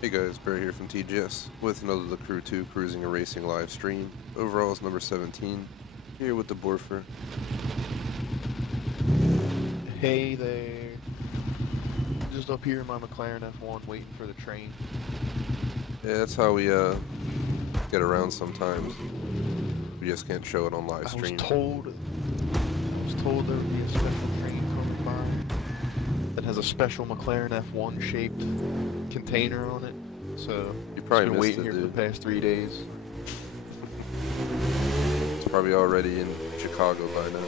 Hey guys, Bear here from TGS with another The Crew 2 Cruising and Racing live stream. Overall is number 17, here with the Borfer. Hey there. Just up here in my McLaren F1 waiting for the train. Yeah, that's how we get around sometimes. We just can't show it on live stream. I was told there would be a special train coming by that has a special McLaren F1 shaped container on it. So You probably been missed waiting it, here for dude. the past 3 days. It's probably already in Chicago by now.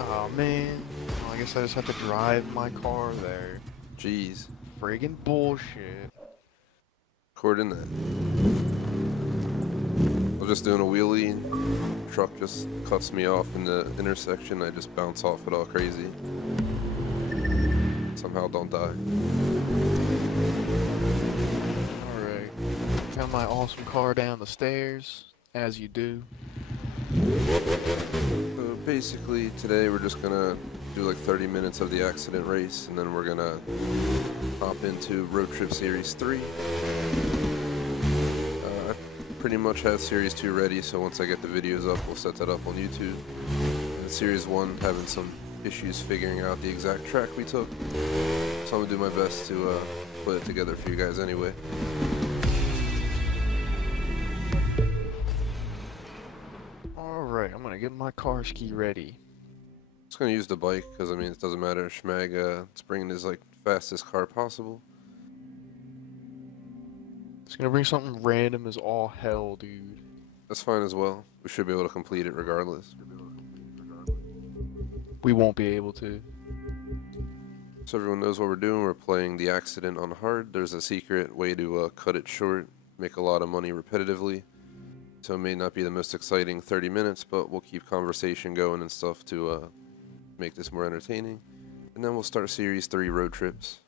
Oh man. Well, I guess I just have to drive my car there. Jeez. Friggin' bullshit. Recording that. I was just doing a wheelie, truck just cuts me off in the intersection, I just bounce off it all crazy. Somehow don't die. Alright. Got my awesome car down the stairs, as you do. So basically today we're just gonna do like 30 minutes of the accident race and then we're gonna hop into Road Trip Series 3. I pretty much have Series 2 ready, so once I get the videos up we'll set that up on YouTube. And Series 1 having some issues figuring out the exact track we took, so I'm gonna do my best to put it together for you guys anyway. Alright, I'm gonna get my car ski ready. Just gonna use the bike because I mean it doesn't matter. Schmag, it's bringing his like fastest car possible. It's gonna bring something random as all hell, dude. That's fine as well. We should be able to complete it regardless. We won't be able to. So everyone knows what we're doing. We're playing the accident on hard. There's a secret way to cut it short, make a lot of money repetitively. So it may not be the most exciting 30 minutes, but we'll keep conversation going and stuff to make this more entertaining. And then we'll start Series 3 road trips.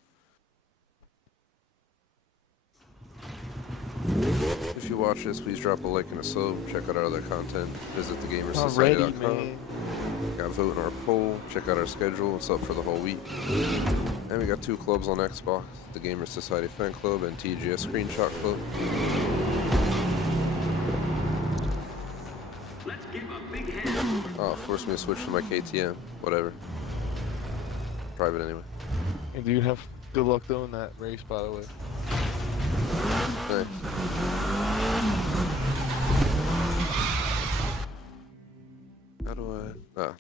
If you watch this, please drop a like and a sub. Check out our other content. Visit thegamersociety.com. Got vote in our poll. Check out our schedule. It's up for the whole week. And we got 2 clubs on Xbox: the Gamers Society Fan Club and TGS Screenshot Club. Let's give a big hand. Oh, forced me to switch to my KTM. Whatever. Private anyway. Hey, dude, have good luck though in that race, by the way. Hey. How do I? Ah. I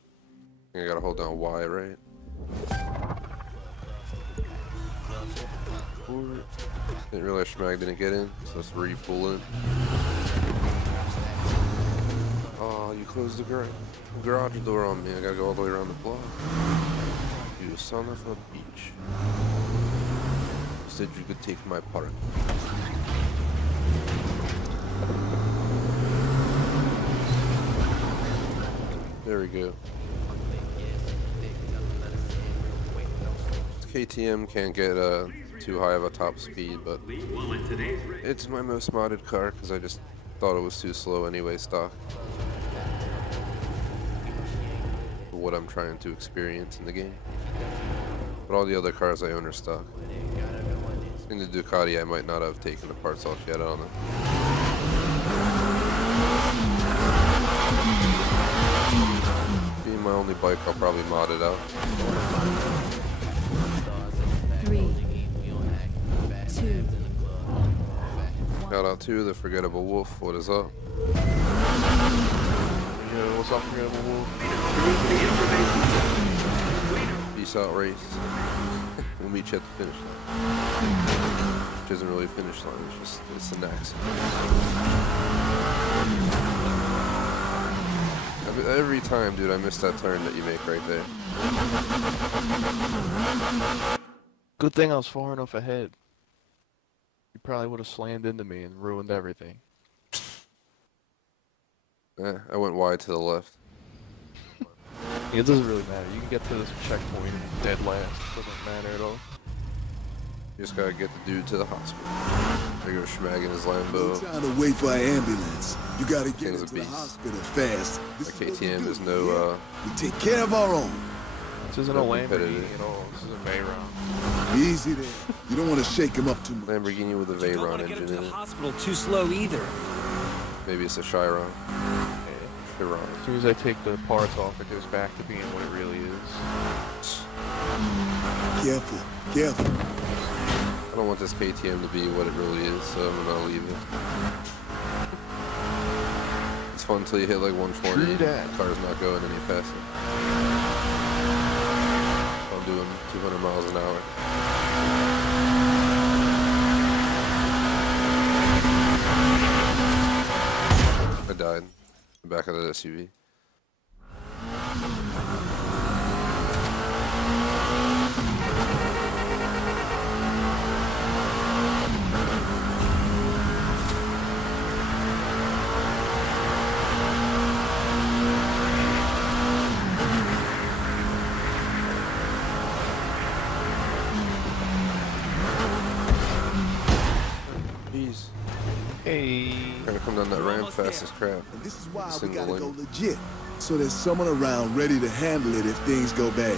think I gotta hold down Y, right? Didn't realize Schmag didn't get in, so let's re-pull in. Oh, you closed the garage door on me. I gotta go all the way around the block. You son of a bitch. You said you could take my part. There we go. KTM can't get too high of a top speed, but it's my most modded car because I just thought it was too slow anyway, stock. For what I'm trying to experience in the game. But all the other cars I own are stock. In the Ducati, I might not have taken the parts off yet, I don't know. Being my only bike, I'll probably mod it out. 3, 2, Shout out to the Forgettable Wolf, what is up? Yo, what's up, Forgettable Wolf? Peace out, race. We'll meet you at the finish line. Which isn't really a finish line, it's an accident. Every time, dude, I miss that turn that you make right there. Good thing I was far enough ahead. You probably would have slammed into me and ruined everything. I went wide to the left. It doesn't really matter. You can get to this checkpoint dead last. It doesn't matter at all. You just gotta get the dude to the hospital. There goes Schmag in his Lambo. Trying to wait for an ambulance. You gotta get King's a to the beast. hospital fast. My KTM is no, We take care of our own. This isn't a No Lamborghini competitive. at all. This is a Veyron. Easy there. You don't want to shake him up too much. Lamborghini with a But you don't Veyron want to get him engine to in the it. hospital too slow either. Maybe it's a Chiron. Chiron. As soon as I take the parts off, it goes back to being what it really is. Careful, careful. I don't want this KTM to be what it really is, so I'm gonna leave it. It's fun until you hit like 120. True that. The car's not going any faster. I'm doing 200 miles an hour. I died in the back of that SUV. Jeez. Hey. Gonna come down that ramp almost fast as crap. And this is why we Single gotta go lane. legit. So there's someone around ready to handle it if things go bad.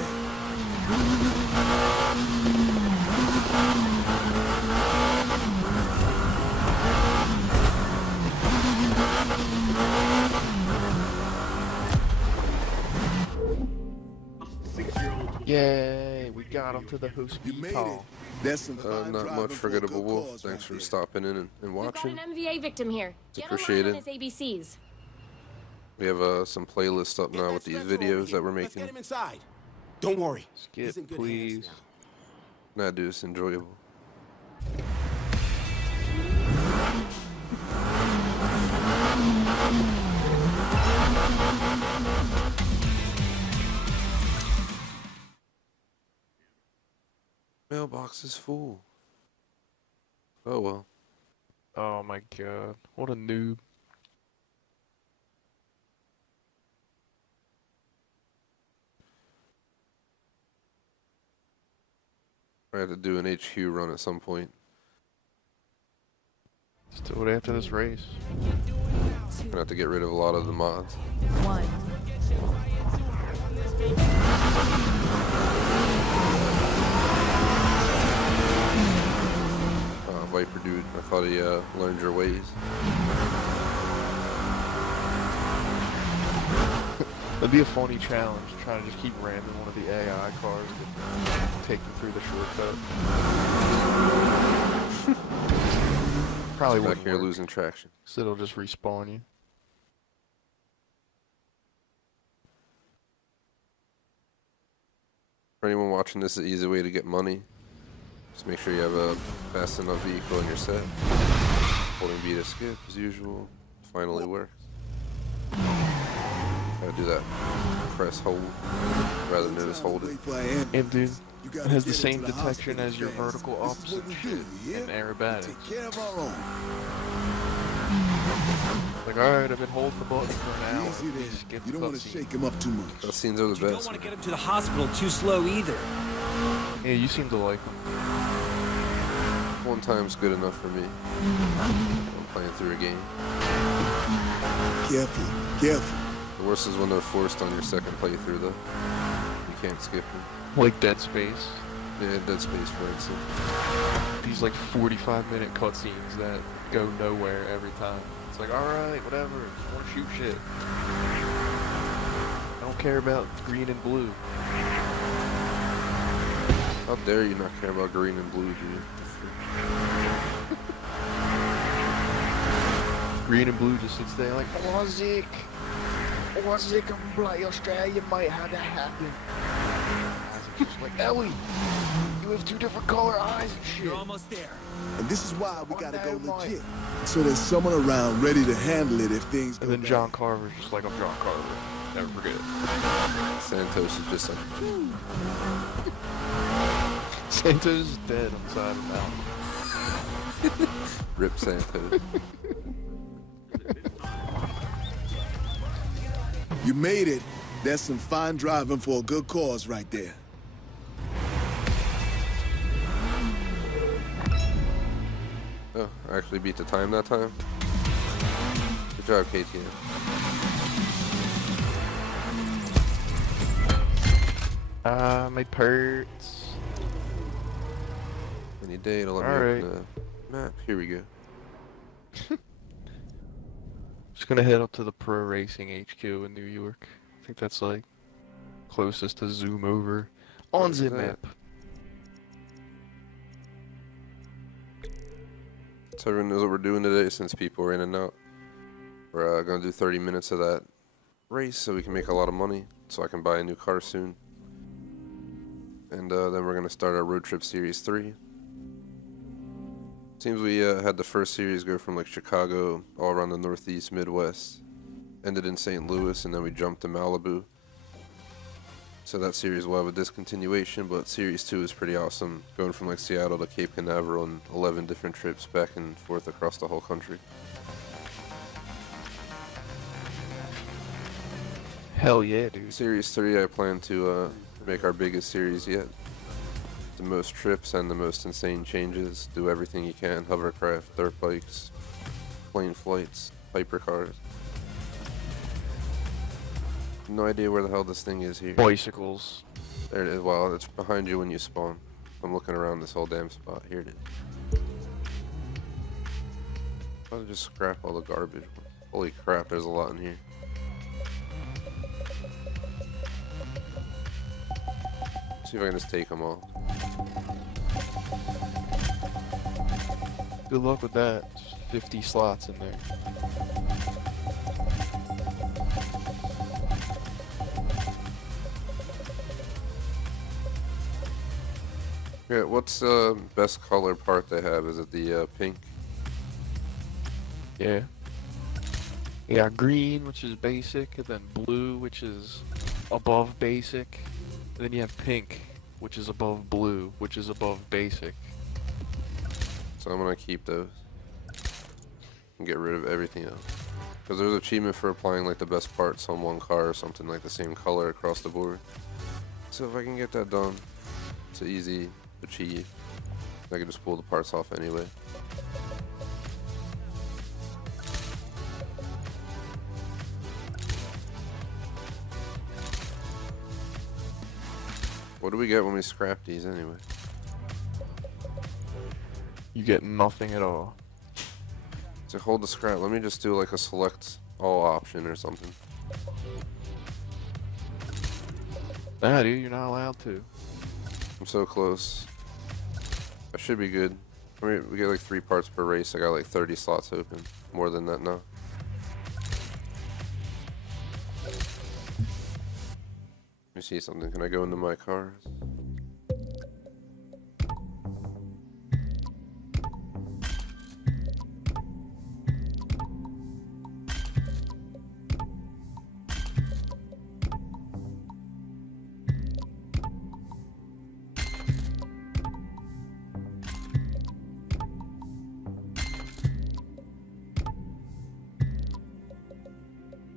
Yay, we got him to the You made it. hospital. That's some fine Not driving much, for a forgettable good wolf. cause Thanks right for there. stopping in and We've got watching. an MVA victim here. Get a line appreciated. on his ABCs. We have some playlists up now with these videos that we're Let's get making. him inside. Don't worry. Skip, He's in good please. hands now. Nah, dude, it's enjoyable. Mailbox is full. Oh well. Oh my god. What a noob. I had to do an HQ run at some point. Let's do it after this race. Gonna have to get rid of a lot of the mods. One. Viper dude, I thought he learned your ways. That'd be a funny challenge, trying to just keep ramming one of the AI cars to take them through the shortcut. Probably Back wouldn't here work, losing traction. 'cause it'll just respawn you. For anyone watching, this is an easy way to get money. Just make sure you have a fast enough vehicle in your set. Holding B to skip as usual. Finally works. Gotta do that. Press hold rather than just hold it. Wait for our ambulance. And dude, You it gotta has the get same into the detection hospital as your fast. vertical This is opposite what we shit do, yeah? in aerobatics. Take care of our own. Like, alright, I've been holding the button for an hour. Easy there. Please skip You the don't want to cutscene. shake him up too much. Those scenes are But the you don't best. want to man. get him to the hospital too slow either. Yeah, you seem to like him. One time's good enough for me. I'm playing through a game. Careful, careful. The worst is when they're forced on your second playthrough though. You can't skip them. Like Dead Space. Yeah, Dead Space for instance. These like 45-minute cutscenes that go nowhere every time. It's like, alright, whatever, I want to shoot shit. I don't care about green and blue. How dare you not care about green and blue, dude? Green and blue just sits there like, Wazik, I'm bloody Australia, might have that happen. Isaac's just like, Ellie, you have two different color eyes and shit. You're almost there. And this is why we gotta go Mike. legit. So there's someone around ready to handle it if things go And then bad. John Carver's just like, I'm John Carver. Never forget it. Santos is just like, Santos is dead on the side of the mountain. rip Santos. You made it. That's some fine driving for a good cause right there. Oh, I actually beat the time that time. Good job, KTM. My parts. Any day to let me Alright. open the map. Here we go. Just gonna head up to the Pro Racing HQ in New York. I think that's like closest to zoom over on Where's the that? map. So everyone knows what we're doing today since people are in and out. We're going to do 30 minutes of that race so we can make a lot of money so I can buy a new car soon. And then we're going to start our Road Trip Series 3. Seems we had the first series go from like Chicago all around the Northeast, Midwest. Ended in St. Louis and then we jumped to Malibu. So that series will have a discontinuation, but Series 2 is pretty awesome. Going from like Seattle to Cape Canaveral on 11 different trips back and forth across the whole country. Hell yeah, dude. Series 3 I plan to make our biggest series yet. The most trips and the most insane changes. Do everything you can. Hovercraft, dirt bikes, plane flights, hypercars. No idea where the hell this thing is here. Bicycles. There it is. Well, it's behind you when you spawn. I'm looking around this whole damn spot. Here it is. I'll just scrap all the garbage. Holy crap, there's a lot in here. See if I can just take them all. Good luck with that. There's 50 slots in there. Yeah, what's the best color part they have? Is it the pink? Yeah. You got green, which is basic, and then blue, which is above basic. And then you have pink, which is above blue, which is above basic. So I'm gonna keep those and get rid of everything else. Because there's an achievement for applying like the best parts on one car or something like the same color across the board. So if I can get that done, it's an easy achieve. I can just pull the parts off anyway. What do we get when we scrap these anyway? You get nothing at all. To hold the scrap, let me just do like a select all option or something. Nah, dude, you're not allowed to. I'm so close. I should be good. I mean, we get like 3 parts per race. I got like 30 slots open. More than that now. Let me see something. Can I go into my cars?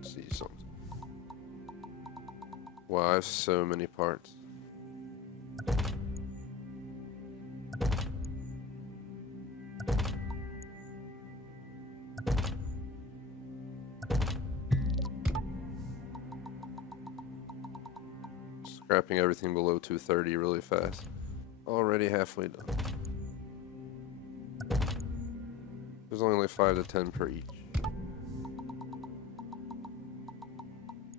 See something. Wow, I have so many parts. Scrapping everything below 230 really fast. Already halfway done. There's only like 5 to 10 per each.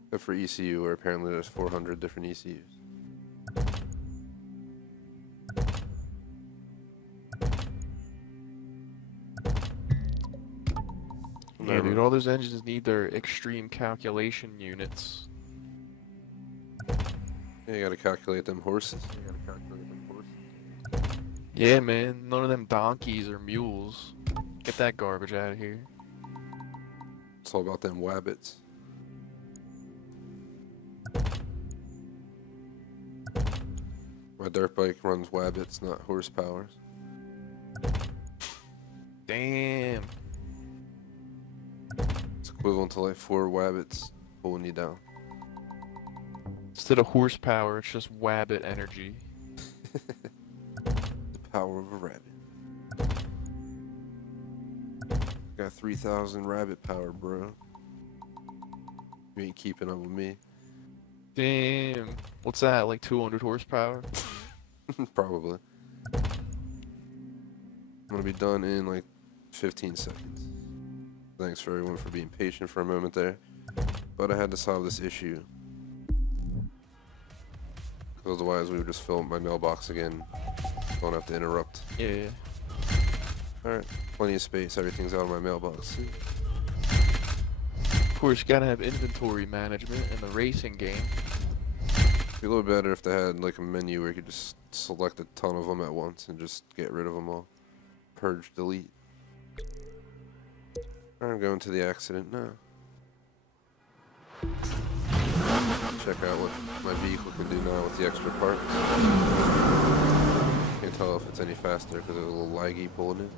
Except for ECU, where apparently there's 400 different ECUs. Yeah, dude, all those engines need their extreme calculation units. Yeah, you gotta calculate them horses. Yeah, man, none of them donkeys or mules. Get that garbage out of here. It's all about them wabbits. My dirt bike runs wabbits, not horsepowers. Damn. It's equivalent to like 4 wabbits pulling you down. Instead of horsepower, it's just wabbit energy. The power of a rabbit. Got 3,000 rabbit power, bro. You ain't keeping up with me. Damn. What's that, like 200 horsepower? Probably. be done in like 15 seconds. Thanks for everyone for being patient for a moment there. But I had to solve this issue. Otherwise we would just fill up my mailbox again. Don't have to interrupt. Yeah. Alright, plenty of space. Everything's out of my mailbox. Of course, you gotta have inventory management in the racing game. It'd be a little better if they had like a menu where you could just select a ton of them at once and just get rid of them all. Purge, delete. I'm going to the accident now. Check out what my vehicle can do now with the extra parts. Can't tell if it's any faster because it's a little laggy pulling it.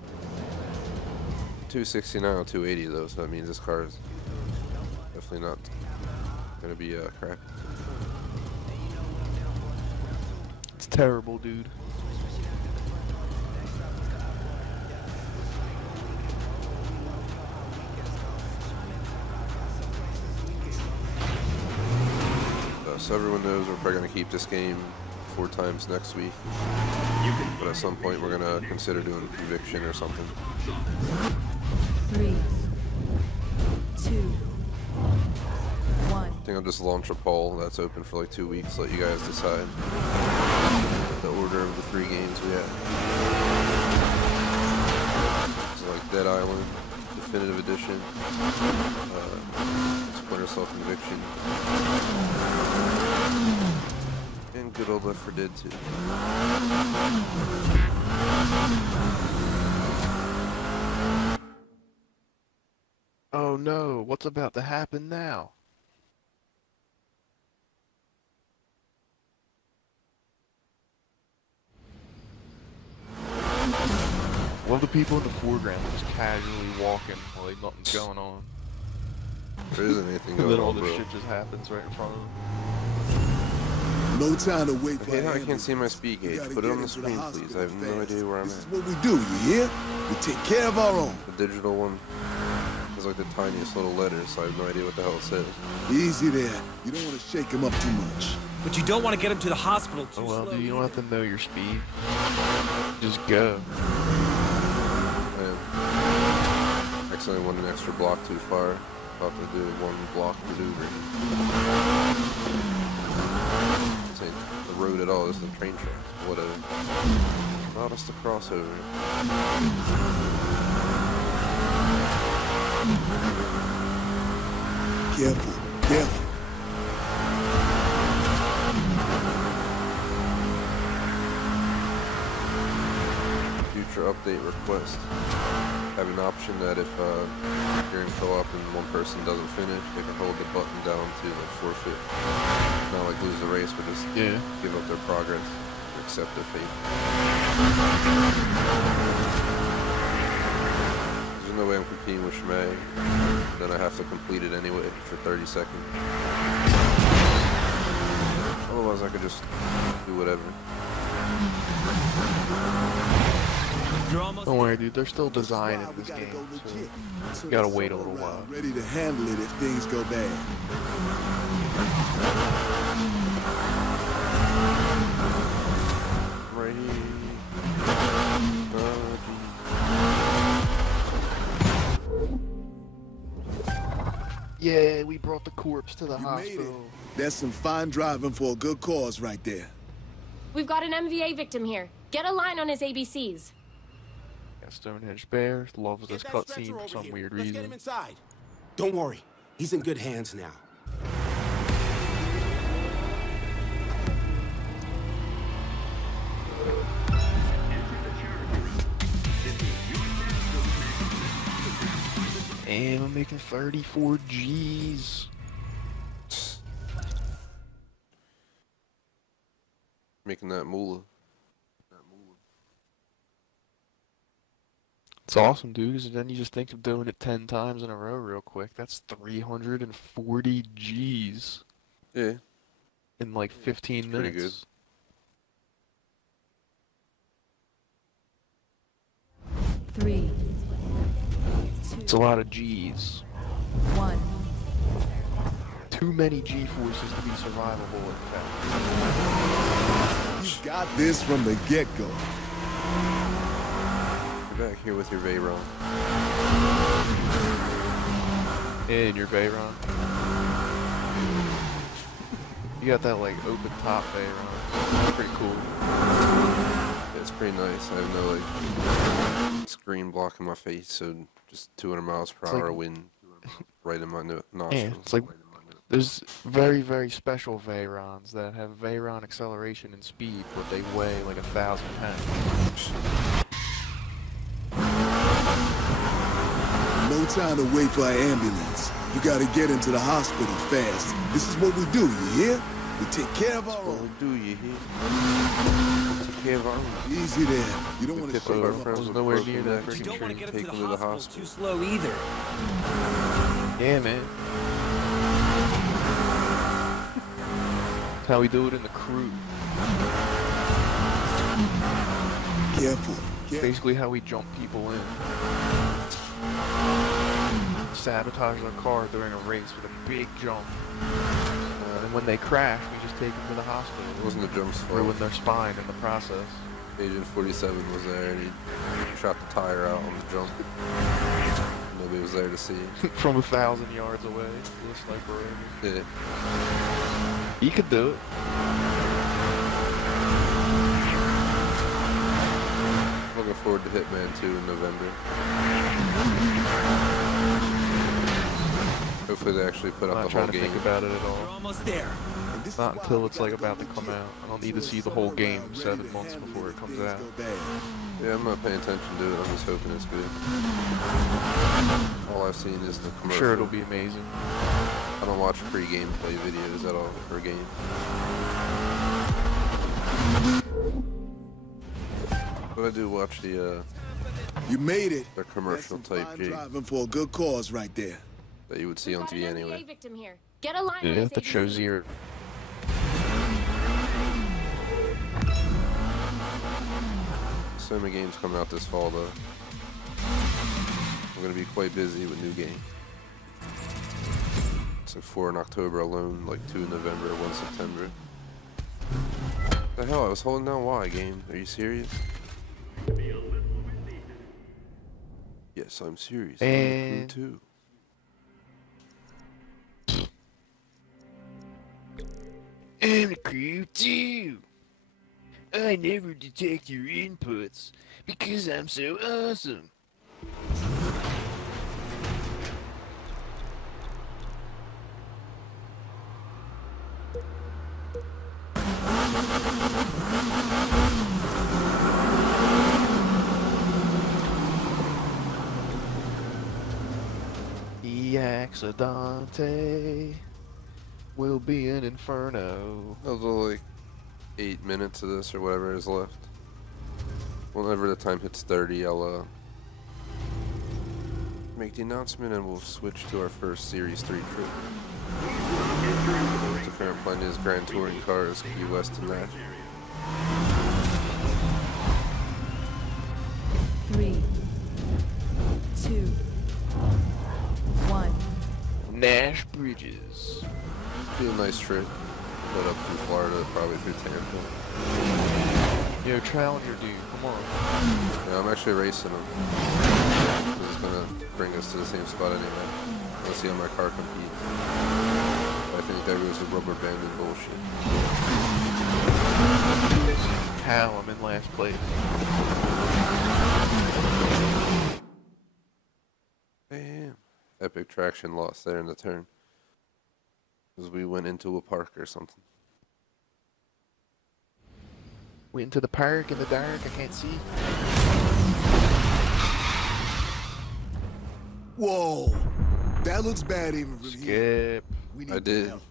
260 now, 280 though, so that means this car is definitely not gonna be crap. It's terrible, dude. So everyone knows we're probably gonna keep this game 4 times next week. But at some point we're gonna consider doing conviction or something. 3, 2, 1. I think I'll just launch a poll that's open for like 2 weeks, let you guys decide the order of the 3 games we have. So like Dead Island, Definitive Edition, Splinter Cell Conviction, and good old Left 4 Dead 2. Oh no, what's about to happen now? Love the people in the foreground just casually walking like nothing's going on. There isn't anything And going then all on, this bro. shit just happens right in front of them. No time to wait I for hate how I an can't see my ambulance. speed We gauge. gotta Put it get on the into screen, hospital please. I have no fast. idea where I'm This is at. what we do, you hear? We take care of our own. The digital one has like the tiniest little letters, so I have no idea what the hell it says. Easy there. You don't want to shake him up too much. But you don't want to get him to the hospital too Oh well, slow. dude, you don't have to know your speed. Just go. I accidentally went an extra block too far. About to do 1 block maneuver. This ain't the road at all, this is the train track. Whatever. Allowed us to cross over. Careful, careful. Future update request. Have an option that if you're in co-op and one person doesn't finish, they can hold the button down to like forfeit. Not like lose the race, but just Yeah. give up their progress, or accept their fate. There's no way I'm competing with Schmag. Then I have to complete it anyway for 30 seconds. Otherwise I could just do whatever. You're almost Don't worry, dude. They're still designing this game, so you gotta wait a little while. Ready to handle it if things go bad. Ready. Yeah, we brought the corpse to the You made it. hospital. That's some fine driving for a good cause right there. We've got an MVA victim here. Get a line on his ABCs. Yeah, Stonehengd Bear loves this Get that cutscene stretcher for over some here. weird Let's get him reason. inside. Don't worry. He's in good hands now. And I'm making 34 G's. Making that moolah. It's awesome, dude, 'cause then you just think of doing it 10 times in a row real quick. That's 340 G's Yeah. in like 15 pretty minutes. good. 3, It's a lot of G's. 1. Too many G-forces to be survivable, in fact. You got this from the get-go. back here with your Veyron. In your Veyron. You got that like open top Veyron. It's pretty cool. Yeah, it's pretty nice. I have no like screen blocking my face, so just 200 miles per hour wind right in my nostrils. Yeah, it's like there's very, very special Veyrons that have Veyron acceleration and speed, but they weigh like 1,000 pounds. No time to wait for an ambulance. You gotta get into the hospital fast. This is what we do, you hear? We take care of our own. Do you hear? Take care of our own. Easy there. You don't want to pick up our friends with nowhere broken near that necks. You don't want to get him Take to him the hospital too slow either. Yeah, man. That's how we do it in the crew. Careful. Basically how we jump people in. Sabotage their car during a race with a big jump. And then when they crash, we just take them to the hospital. It wasn't the jump's fault. Ruin their spine in the process. Agent 47 was there and he shot the tire out on the jump. Nobody was there to see. From 1,000 yards away with a sniper rifle. Yeah. He could do it. Looking forward to Hitman 2 in November. Hopefully they actually put I'm out not the whole trying to game. think about it at We're all. almost there. Not until it's like about to come out. I don't need to see the whole game 7 months before it comes out. Yeah, I'm not paying attention to it. I'm just hoping it's good. All I've seen is the I'm commercial. sure it'll be amazing. I don't watch pre-gameplay videos at all for a game. But I do watch the You made it. commercial That's some type fine jig driving for a good cause right there. that you would see on Got an TV MVA anyway. victim here. Get a line on Yeah, his that shows ABC. your... So many games coming out this fall though. I'm gonna be quite busy with new games. It's like 4 in October alone, like 2 in November, 1 September. The hell, I was holding down Y game. Are you serious? Yes, I'm serious. I'm And- too. I'm the crew too. I never detect your inputs because I'm so awesome. The accidente will be an inferno. Those are like 8 minutes of this or whatever is left. Whenever the time hits 30, I'll make the announcement and we'll switch to our first Series 3 trip. The current plan is Grand Touring Cars, Key West and that. 3, 2, 1. Nash Bridges. Be a nice trip. But up through Florida, probably through Tampa. Yo, Challenger dude, come on. Yeah, I'm actually racing them. This is gonna bring us to the same spot anyway. Let's see how my car competes. I think that goes with rubber banded bullshit. How I'm in last place. Damn. Epic traction loss there in the turn. Because we went into a park or something. Went into the park in the dark, I can't see. Whoa. That looks bad even from here. Skip. We need I did. help.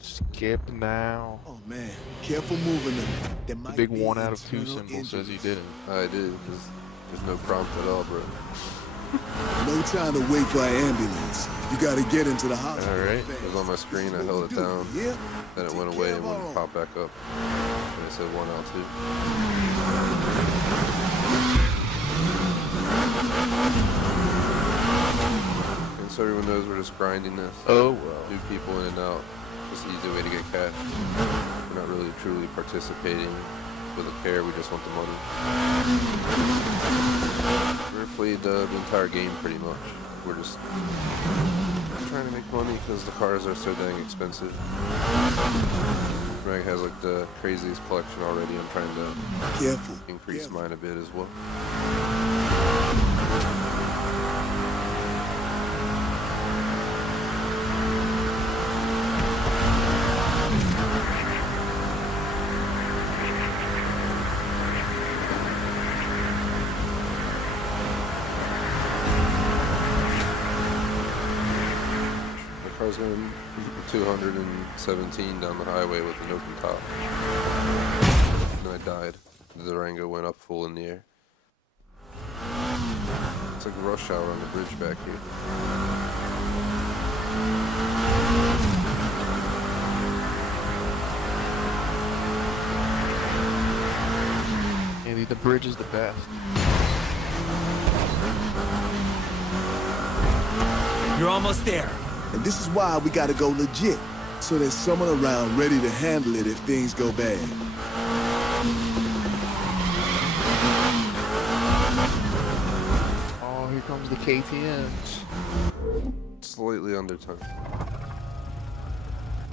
Skip now. Oh man, careful moving them. There The might big be 1 out of 2 internal symbol says he injuries. didn't. I did. There's no prompt at all, bro. No time to wait for an ambulance. You gotta get into the hospital. Alright. It was on my screen, I held it down. Yeah. Then it went away and wouldn't pop back up. And it said 1L2. And so everyone knows we're just grinding this. Oh well. 2 people in and out. Just an easy way to get cash. We're not really truly participating with a care, we just want the money. Never played the entire game pretty much. We're just trying to make money because the cars are so dang expensive. Meg has like the craziest collection already. I'm trying to increase mine a bit as well. I was going 217 down the highway with an open top. And then I died. The Durango went up full in the air. It's like rush hour on the bridge back here. Andy, the bridge is the best. You're almost there. And this is why we gotta go legit, so there's someone around ready to handle it if things go bad. Oh, here comes the KTM. Slightly under time.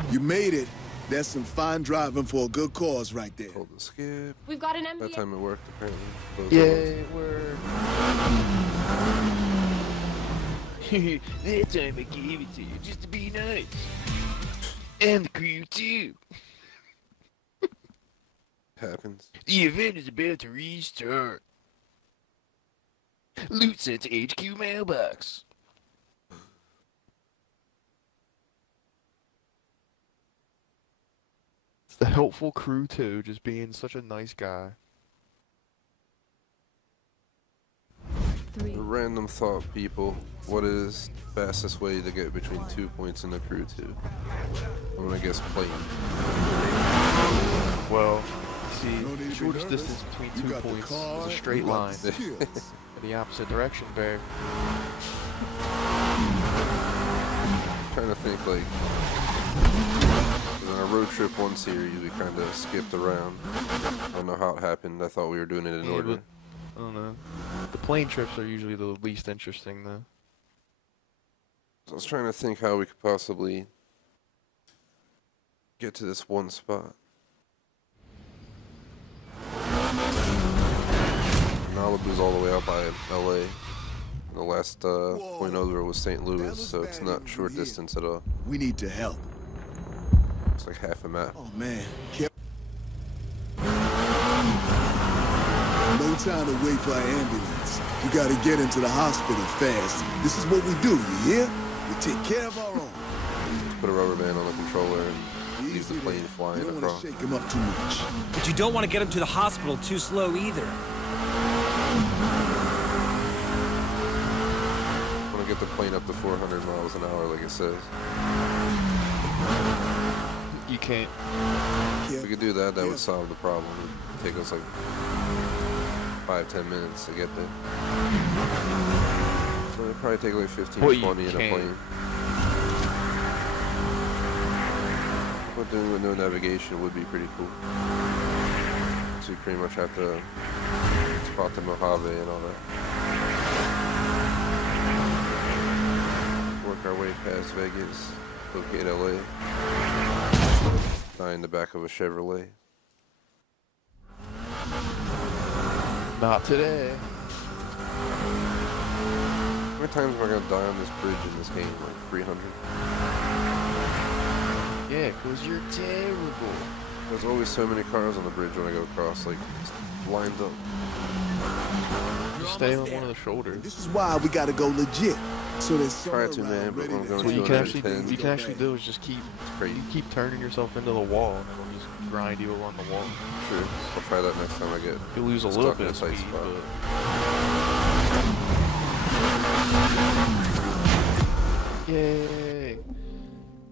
You made it. That's some fine driving for a good cause right there. Hold the skip. We've got an That MVA. time it worked apparently. Yay, word. That time I gave it to you just to be nice. And the crew too. Happens. The event is about to restart. Loot sent to HQ mailbox. It's the helpful crew too, just being such a nice guy. A random thought, people. What is the fastest way to get between 2 points in the crew 2? I'm gonna guess plane. Well, see, the shortest distance between 2 points is a straight line in the opposite direction, Bear. Trying to think like on a road trip one series we kind of skipped around. I don't know how it happened. I thought we were doing it in order. But, I don't know. The plane trips are usually the least interesting, though. I was trying to think how we could possibly get to this one spot. Malibu's all the way out by LA. The last point over was St. Louis, so it's not short distance at all. We need to help. It's like half a map. Oh man. No time to wait for an ambulance. You gotta get into the hospital fast. This is what we do, you hear? We take care of our own. Put a rubber band on the controller and leave the plane flying You don't across. wanna shake him up too much. But you don't want to get him to the hospital too slow either. I want to get the plane up to 400 miles an hour like it says. You can't. If we could do that, that would solve the problem. It would take us like 5-10 minutes to get there. So it'd probably take like 15-20 in a plane. But doing with no navigation would be pretty cool. So you pretty much have to spot the Mojave and all that. Work our way past Vegas, locate LA. Die in the back of a Chevrolet. Not today. How many times am I gonna die on this bridge in this game? Like 300? Yeah, 'cause you're terrible. There's always so many cars on the bridge when I go across, like, lined up. Stay on one of the shoulders. This is why we gotta go legit. So there's Try someone to, man, around but ready I'm to going What you can actually 210. you can actually do is just keep turning yourself into the wall, and it'll just grind you along the wall. Sure, I'll try that next time I get You lose a stuck little in bit a of tight speed, spot. but yay!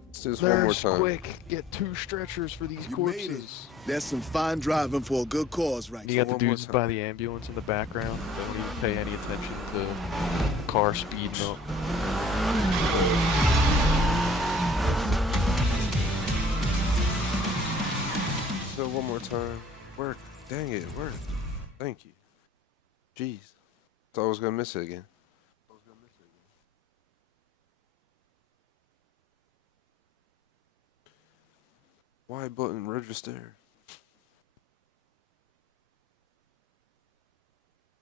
Let's do this one more Nurse, time. quick! Get 2 stretchers for these You made it. corpses. That's some fine driving for a good cause right You there. got the one more dudes time. by the ambulance in the background. Don't even pay any attention to the car speeding up. So one more time. Work. Dang it, work. Thank you. Jeez. Thought I was gonna miss it again. Y button register.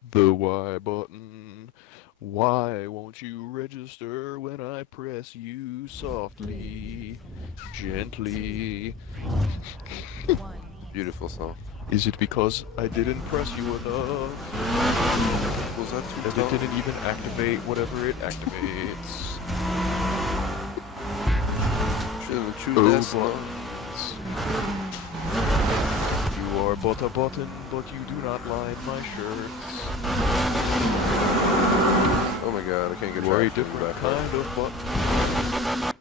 The Y button. Why won't you register when I press you softly, gently? Beautiful song. Is it because I didn't press you enough? Was that too And tough? it didn't even activate whatever it activates. Shouldn't chew Oh, this buttons. You are but a button, but you do not line my shirts. Oh my god, I can't get You are a traction different back up. kind of button.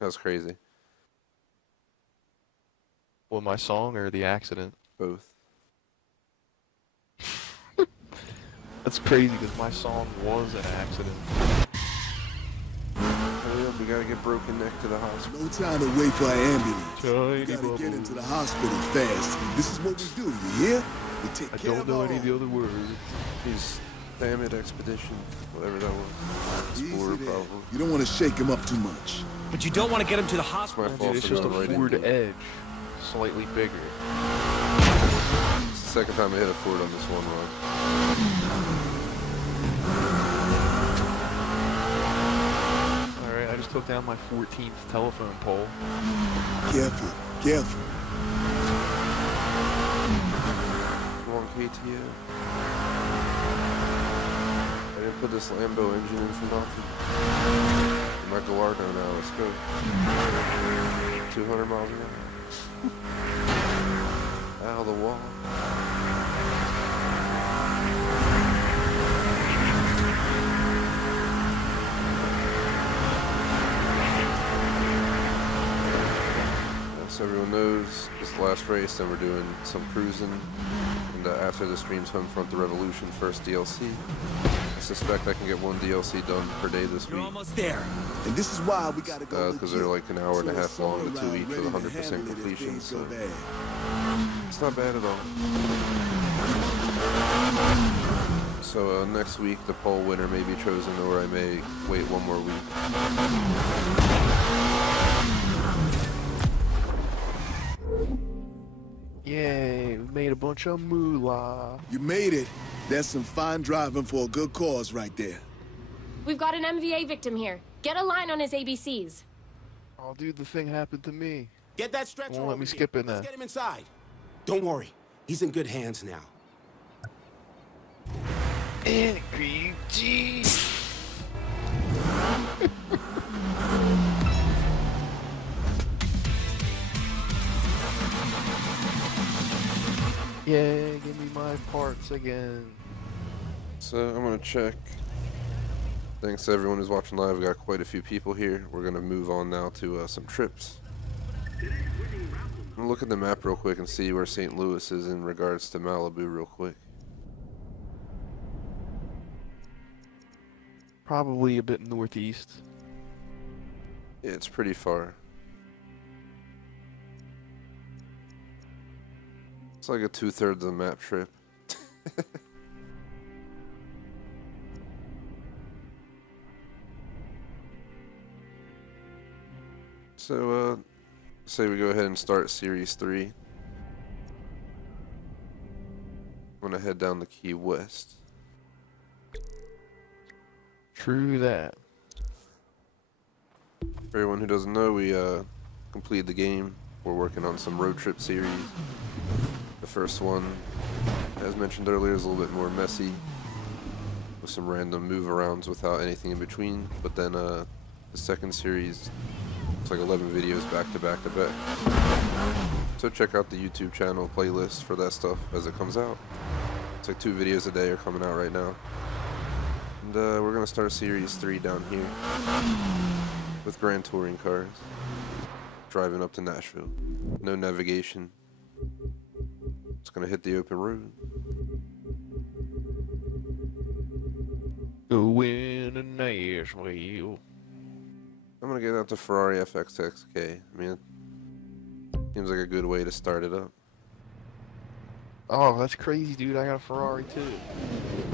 That was crazy. Well, my song or the accident? Both. That's crazy because my song was an accident. Hurry up, we gotta get Broken Neck to the hospital. No time to wait for an ambulance. Tiny You gotta bubble. get into the hospital fast. This is what we do, you hear? We take I care don't of know our any of own. the other words. He's damn it expedition, whatever that was. Easy Spore there. problem. You don't want to shake him up too much. But you don't want to get him to the My hospital. fault Dude, it's for just a going right Ford into it. Edge, slightly bigger. It's the second time I hit a Ford on this one run. Alright, I just took down my 14th telephone pole. Careful, careful. Come on, KTO. I didn't put this Lambo engine in for nothing. My Gallardo now, let's go. 200 miles an hour. Out of the wall. As everyone knows, it's the last race, and we're doing some cruising. And after the stream's Homefront the Revolution first DLC, I suspect I can get one DLC done per day this You're week. almost there. And this is why we gotta go. Because they're like an hour and a half long to 2 each with 100% completion. So it's not bad at all. So next week the poll winner may be chosen, or I may wait one more week. Yay, we made a bunch of moolah. You made it. That's some fine driving for a good cause right there. We've got an MVA victim here. Get a line on his ABCs. Oh, dude, the thing happened to me. Get that stretcher Won't let over me here. skip in Let's there. get him inside. Don't worry. He's in good hands now. Yay, give me my parts again. So I'm gonna check. Thanks to everyone who's watching live. We got quite a few people here. We're gonna move on now to some trips. I'm gonna look at the map real quick and see where St. Louis is in regards to Malibu real quick. Probably a bit northeast. Yeah, it's pretty far. It's like a 2/3 of the map trip. So, say we go ahead and start Series 3. I'm gonna head down to Key West. True that. For everyone who doesn't know, we completed the game. We're working on some road trip series. The first one, as mentioned earlier, is a little bit more messy, with some random move-arounds without anything in between. But then the second series, it's like 11 videos back to back to back. So check out the YouTube channel playlist for that stuff as it comes out. It's like 2 videos a day are coming out right now. And we're gonna start Series 3 down here with Grand Touring cars, driving up to Nashville. No navigation. Just gonna hit the open road. Going to Nashville. I'm gonna get out the Ferrari FXXK. I mean, it seems like a good way to start it up. Oh, that's crazy, dude. I got a Ferrari too.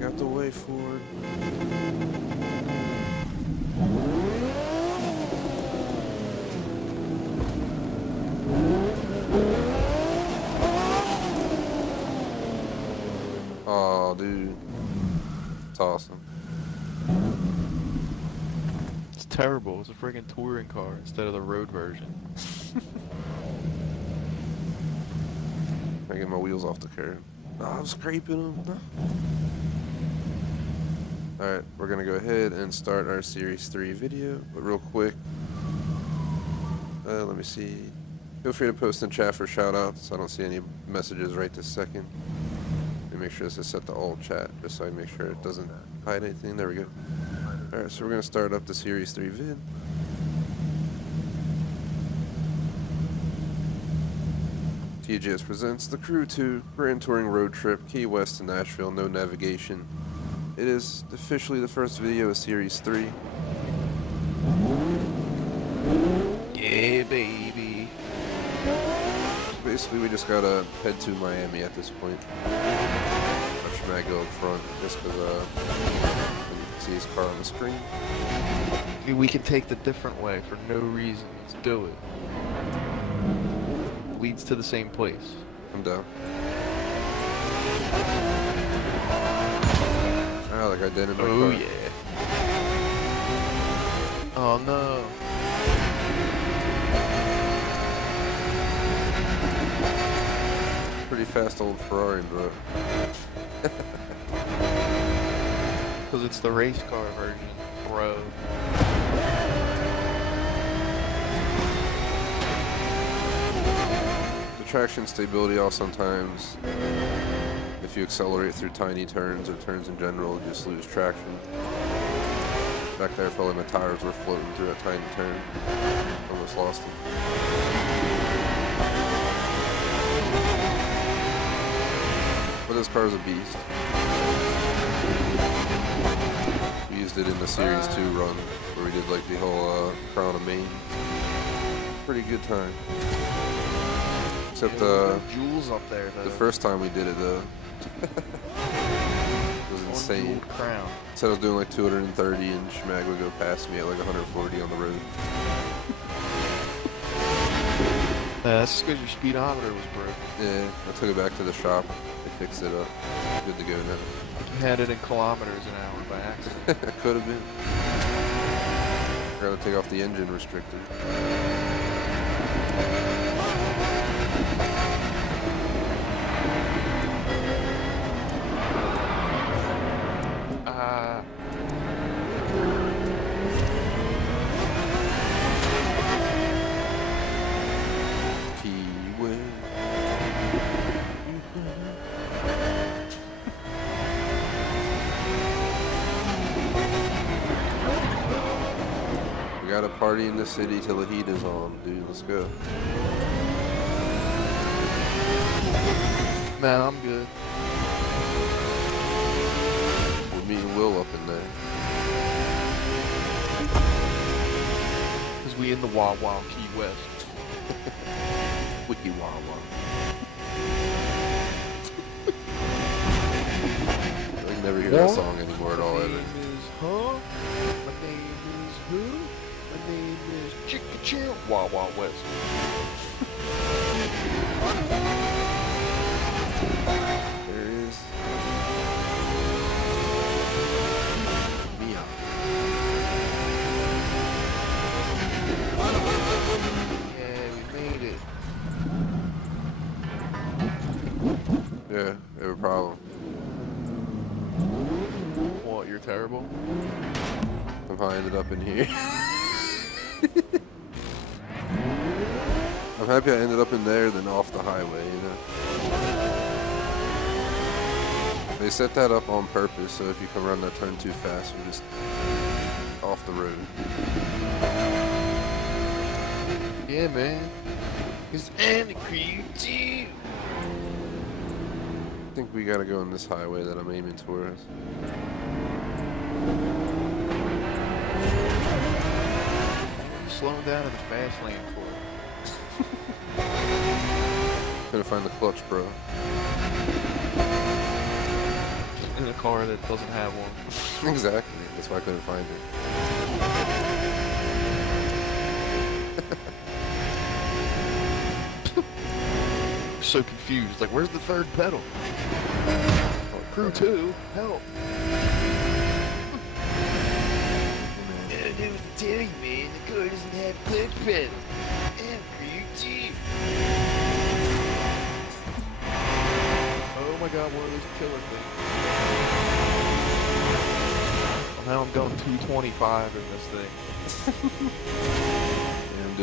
Got the way forward. Oh, dude. It's awesome. It's terrible. It's a friggin' touring car instead of the road version. I get my wheels off the curb. Oh, I'm scraping them. No. Alright, we're gonna go ahead and start our Series 3 video, but real quick, let me see. Feel free to post in chat for shoutouts. I don't see any messages right this second. Let me make sure this is set to all chat, just so I make sure it doesn't hide anything. There we go. Alright, so we're gonna start up the Series 3 vid. TGS presents the Crew 2 Grand Touring Road Trip, Key West to Nashville, no navigation. It is officially the first video of Series 3. Yeah, baby. Basically, we just gotta head to Miami at this point. Got Schmagelborfer up front, just because you can see his car on the screen. We can take the different way for no reason. Let's do it. Leads to the same place. I'm down. Ah, like I did in my car. Oh yeah. Oh no. Pretty fast old Ferrari, bro. Because it's the race car version, bro. The traction stability off sometimes. If you accelerate through tiny turns or turns in general, you just lose traction. Back there, I felt like my tires were floating through a tiny turn. Almost lost them. But this car is a beast. We used it in the Series 2 run, where we did like the whole Crown of Maine. Pretty good time. Except jewels up there though. the first time we did it though. It was insane. Crown. Said I was doing like 230 and Schmag would go past me at like 140 on the road. That's just because your speedometer was broken. Yeah, I took it back to the shop. They fixed it up. Good to go now. You had it in kilometers an hour by accident. Could have been. Gotta take off the engine restrictor. We got a party in the city till the heat is on, dude. Let's go. Man, I'm good. We're meeting Will up in there. Because we in the Wild Wild Key West. Wiki Wawa. I can never hear that song anymore at all, My ever. name is, huh? My name is who? My name is Chicka Chill. Wild Wild West. There it is. Mia. Yeah, we made it. Yeah, they have a problem. What, you're terrible? Somehow I ended up in here. I'm happy I ended up in there than off the highway, you know. They set that up on purpose, so if you come around that turn too fast, you're just off the road. Yeah, man. It's Andy Creed too. I think we gotta go on this highway that I'm aiming towards. Slowing down in the fast lane for it. Couldn't find the clutch, bro. In a car that doesn't have one. Exactly. That's why I couldn't find it. So confused. Like, where's the third pedal? Oh, crew 2, help. I don't tell you, man. The car doesn't have clutch pedal. I'm crew 2. Oh my god, one of those killer things. Well, now I'm going 225 in this thing. I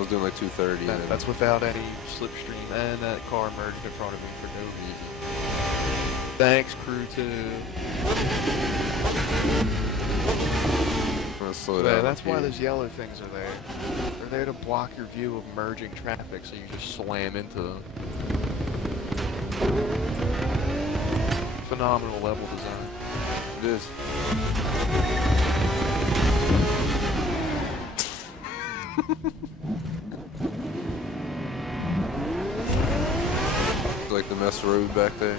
was doing like 230. That's without any slipstream, and that car merged in front of me for no reason. Thanks, crew 2. I'm gonna slow down. That's why those yellow things are there. They're there to block your view of merging traffic, so you just slam into them. Phenomenal level design. It is. Like the mess road back there.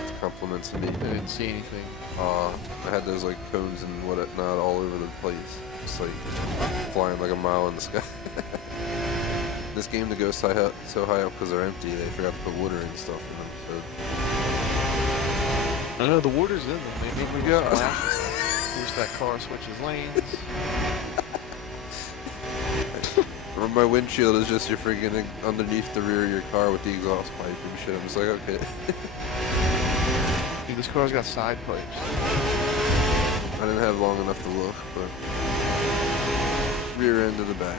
It's compliments to me. I didn't see anything. I had those like cones and whatnot all over the place. It's like flying like a mile in the sky. This game to go so high up because they're empty, they forgot to put water and stuff in them. So. I know the water's in them. Maybe we Yeah. Wish that car switches lanes. Or my windshield is just your freaking underneath the rear of your car with the exhaust pipe and shit. I'm just like, okay. Dude, this car's got side pipes. I didn't have long enough to look, but rear end to the back.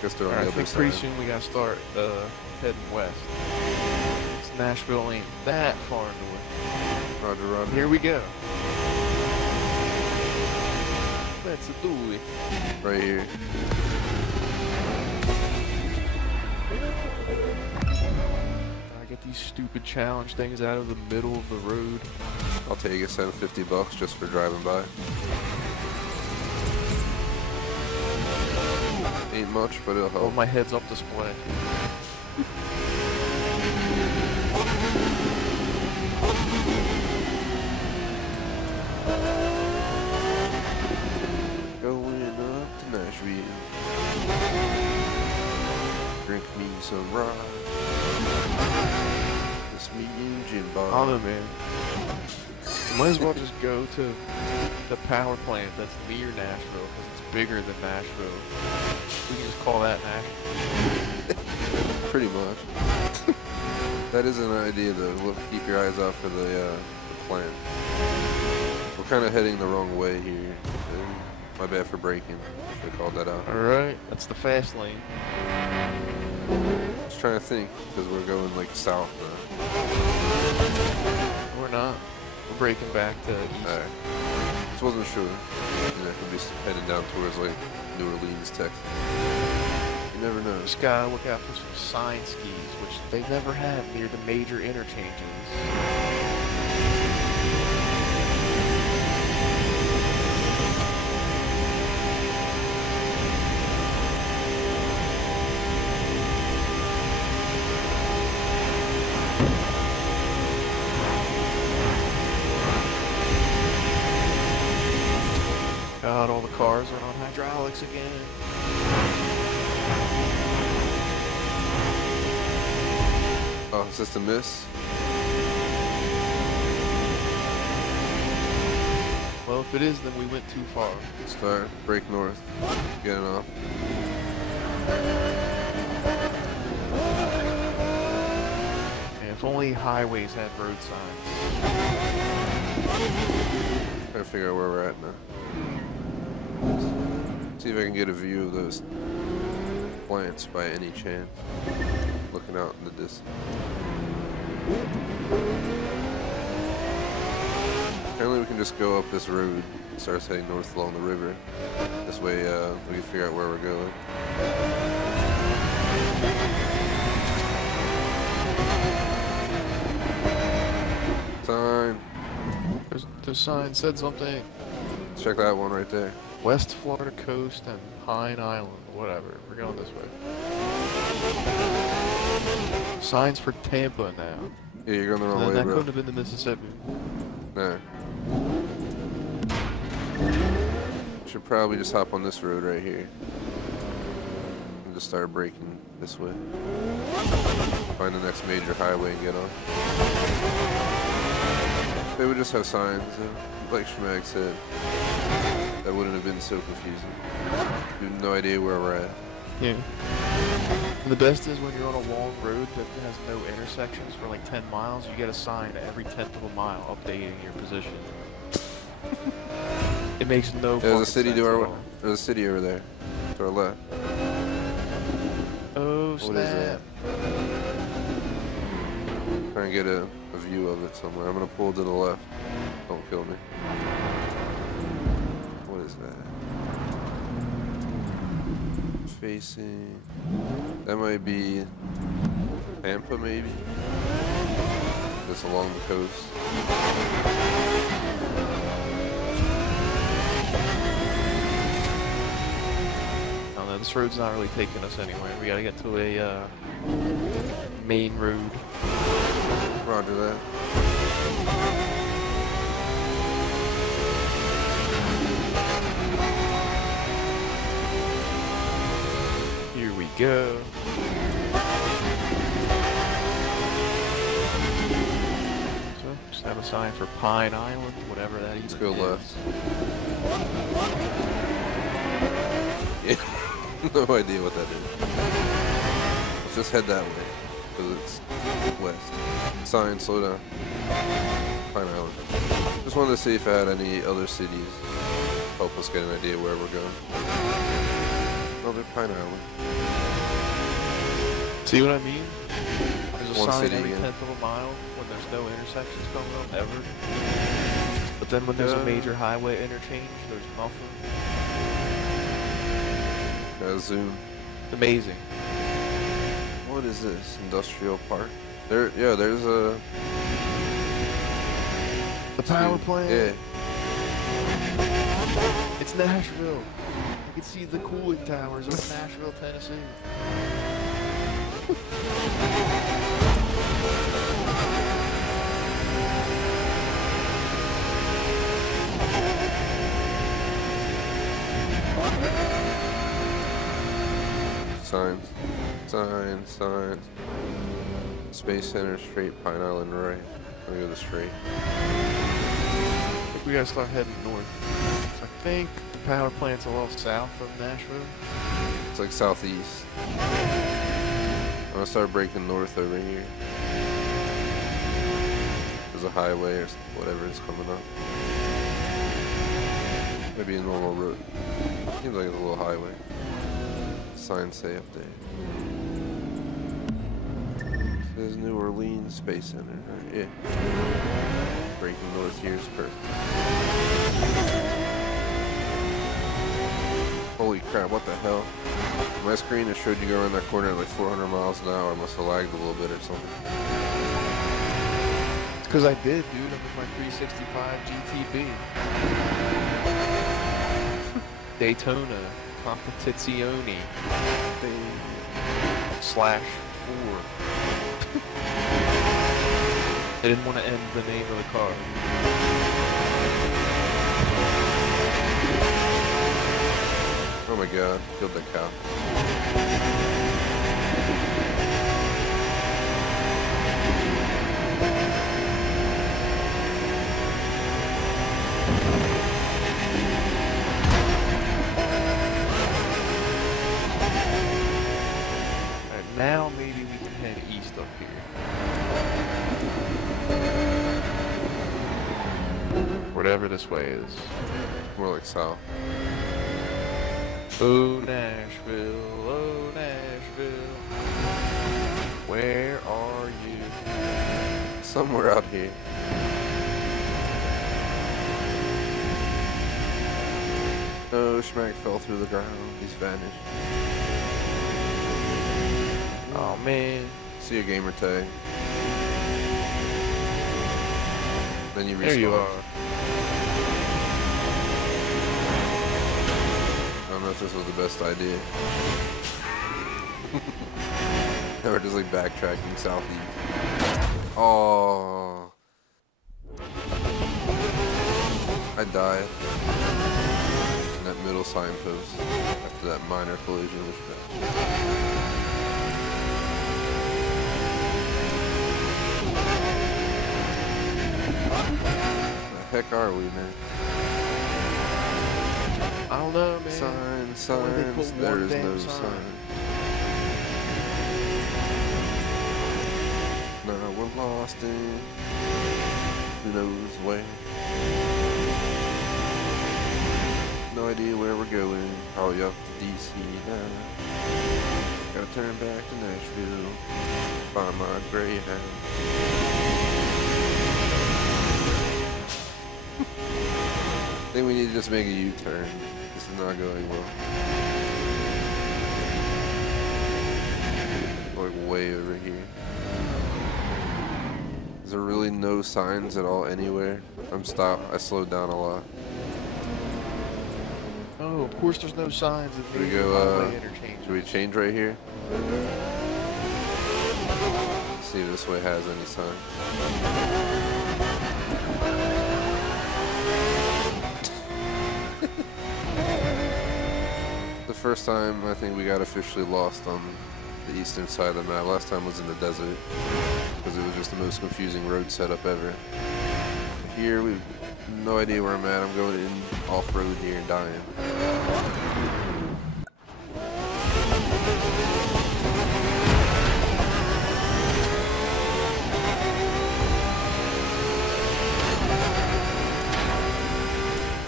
Guess they're on the I other think side. pretty soon we gotta start heading west. It's Nashville ain't that far north. Roger, Roger. Here we go. Let's do it. Right here. I get these stupid challenge things out of the middle of the road. I'll take it. Send $50 just for driving by. Ain't much, but it'll help. Hold my heads up display. Going up to Nashville. Drink me some rye. This me engine bar. I don't know, man. Might as well just go to the power plant that's near Nashville because it's bigger than Nashville. We can just call that Nashville. Pretty much. That is an idea, though. Look, keep your eyes out for the plant. We're kind of heading the wrong way here. My bad for braking. Should have called that out. Alright, that's the fast lane. Just trying to think, because we're going like south now. We're not. We're breaking back to east. Alright. Just wasn't sure. You know, could be heading down towards like New Orleans, Texas. You never know. Just gotta look out for some sign skis, which they never have near the major interchanges. God, all the cars are on hydraulics again. Oh, is this a miss? Well, if it is, then we went too far. Start, break north. Getting off. And if only highways had road signs. Trying to figure out where we're at now. See if I can get a view of those plants by any chance. Looking out in the distance. Apparently we can just go up this road and start heading north along the river. This way we can figure out where we're going. Sign. The sign said something. Check that one right there. West Florida coast and Pine Island. Whatever. We're going this way. Signs for Tampa now. Yeah, you're going the wrong And way, that bro. couldn't have been the Mississippi. Nah. Should probably just hop on this road right here. And just start braking this way. Find the next major highway and get on. They would just have signs, like Schmag said. That wouldn't have been so confusing. You have no idea where we're at. Yeah. And the best is when you're on a long road that has no intersections for like 10 miles, you get a sign every 10th of a mile updating your position. It makes no There's a fucking city sense to at our all. There's a city over there. To our left. Oh, What is snap. that? Try and get a view of it somewhere. I'm gonna pull to the left. Don't kill me. What is that? Facing. That might be Tampa, maybe. Just along the coast. Oh, no, this road's not really taking us anywhere. We gotta get to a main road. Roger that. Here we go. So, just have a sign for Pine Island, whatever that Let's even go is. left. Yeah. No idea what that is. Let's just head that way. Because it's west. Sign, slow down. Pine Island. Just wanted to see if I had any other cities. Help us get an idea where we're going. Another Pine Island. See what I mean? There's a One sign city every again. 10th of a mile when there's no intersections coming up ever. But then when there's a major highway interchange, there's nothing. Gotta zoom. It's amazing. What is this? Industrial park? There, yeah, there's a... The power plant. Yeah. It's Nashville. You can see the cooling towers of Nashville, Tennessee. Signs. Signs, signs. Space Center straight, Pine Island right. I'm gonna go the straight. I think we gotta start heading north. So I think the power plant's a little south of Nashville. It's like southeast. I'm gonna start breaking north over here. There's a highway or whatever is coming up. Maybe a normal road. Seems like it's a little highway. Signs say up there. Says New Orleans Space Center. Right, yeah. Breaking north here is perfect. Holy crap, what the hell? My screen, it showed you go around that corner at like 400 miles an hour. I must have lagged a little bit or something. It's because I did, dude. I'm with my 365 GTB. Daytona Competizione /4. They didn't want to end the name of the car. Oh my god, killed that cow. Alright, now maybe we can head east up here. Whatever this way is. More like south. Oh, Nashville, oh, Nashville. Where are you? Somewhere out here. Oh, Schmack fell through the ground. He's vanished. Oh, man. See your gamer tag. Then you respawn. There you are. know if this was the best idea. Now we're just like backtracking southeast. Oh, I died in that middle signpost after that minor collision was bad. The heck are we, man? I don't know, man. Signs, there is no sign. Now we're lost in who knows where. No idea where we're going. Probably up to DC now. Gotta turn back to Nashville. Find my Greyhound. I think we need to just make a U-turn. This is not going well. Like way over here. Is there really no signs at all anywhere? I'm stopped. I slowed down a lot. Oh, of course there's no signs of Should we major go, highway interchange. should we change right here? See if this way has any sign. The first time I think we got officially lost on the eastern side of the map. Last time was in the desert because it was just the most confusing road setup ever. Here we've no idea where I'm at. I'm going in off-road here and dying. I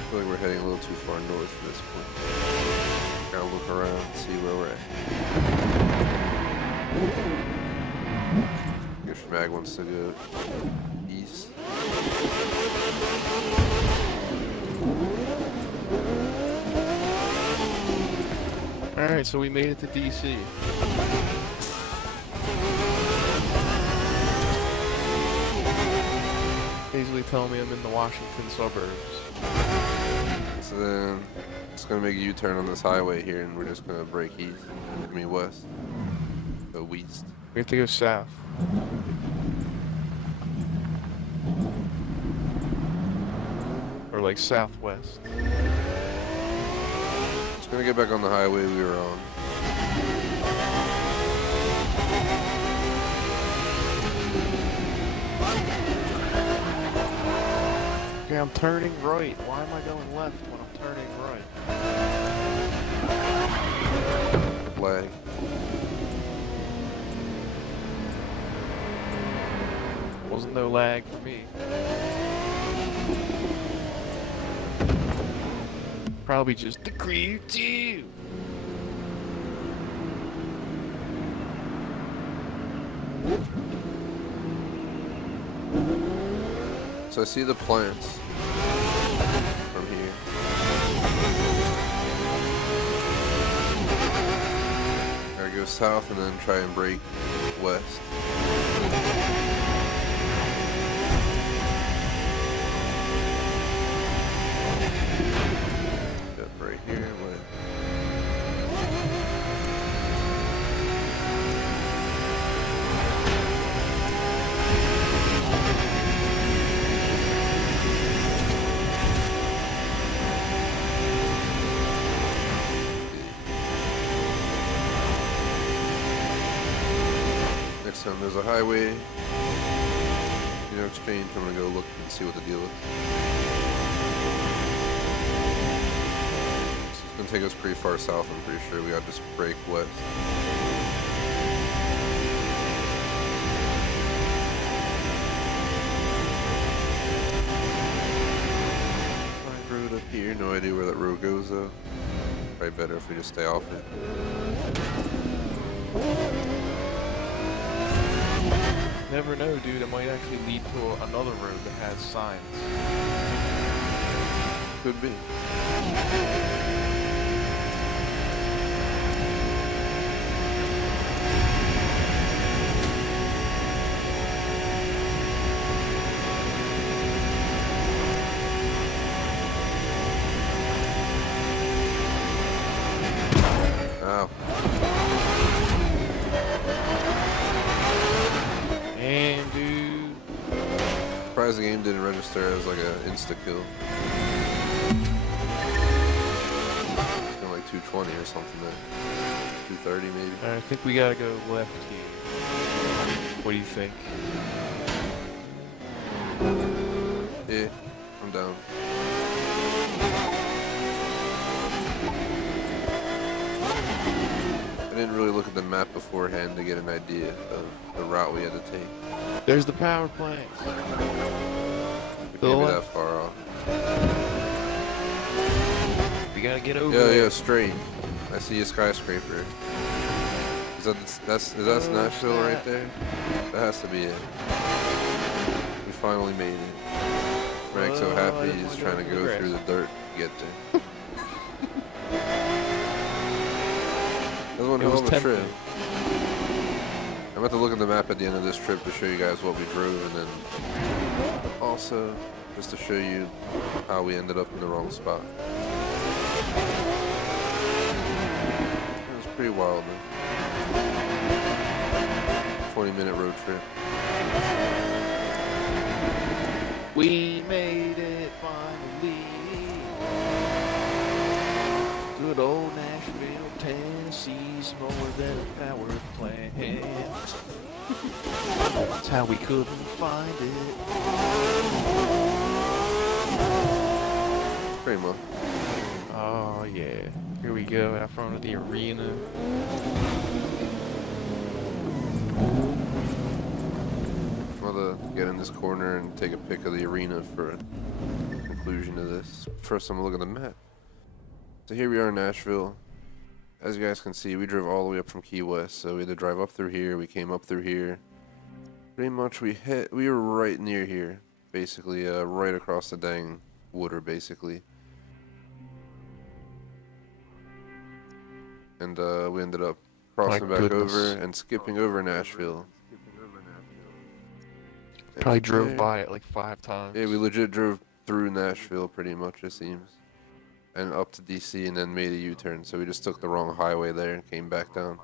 feel like we're heading a little too far north at this point. Gotta look around and see where we're at. Your Schmag wants to go east. Alright, so we made it to DC. Basically telling me I'm in the Washington suburbs. So then it's gonna make a U-turn on this highway here, and we're just gonna break east. I mean west. Go west. We have to go south. Or like southwest. Just gonna get back on the highway we were on. Okay, I'm turning right. Why am I going left when I'm turning right? Lag. Wasn't no lag for me. Probably just the crew too. So I see the plants from here. Gotta go south and then try and break west. Up right here, what? Next time there's a highway, exchange, I'm gonna go look and see what the deal is. It's gonna take us pretty far south, I'm pretty sure. We gotta just break west. Side road up here, no idea where that road goes though. Probably better if we just stay off it. Never know, dude. It might actually lead to another road that has signs. Could be. Ow. And dude. Surprised the game didn't register as like an insta kill. It's been like 220 or something there. 230 maybe. I think we gotta go left here. What do you think? Yeah, I'm down. I didn't really look at the map beforehand to get an idea of the route we had to take. There's the power plant. We can't be that far off. We gotta get over Yeah, there. yeah, straight. I see a skyscraper. Is that Nashville right there? That has to be it. We finally made it. Frank's so happy he's trying to go through the dirt to get there. That was one hell of a trip. I'm about to look at the map at the end of this trip to show you guys what we drove, and then also just to show you how we ended up in the wrong spot. It was pretty wild, man. 20-minute road trip. We made it finally. Good old Nashville, Tennessee's more than a power plant. That's how we couldn't find it. Pretty much. Oh yeah. Here we go out front of the arena. I'm about to get in this corner and take a pic of the arena for a conclusion to this. First, I'm gonna look at the map. So here we are in Nashville. As you guys can see, we drove all the way up from Key West, so we had to drive up through here, we came up through here. Pretty much we were right near here, basically, right across the dang water, basically. And we ended up crossing back over and skipping over Nashville. Probably drove by it like 5 times. Yeah, we legit drove through Nashville pretty much, it seems. And up to DC and then made a U-turn, so we just took the wrong highway there and came back down.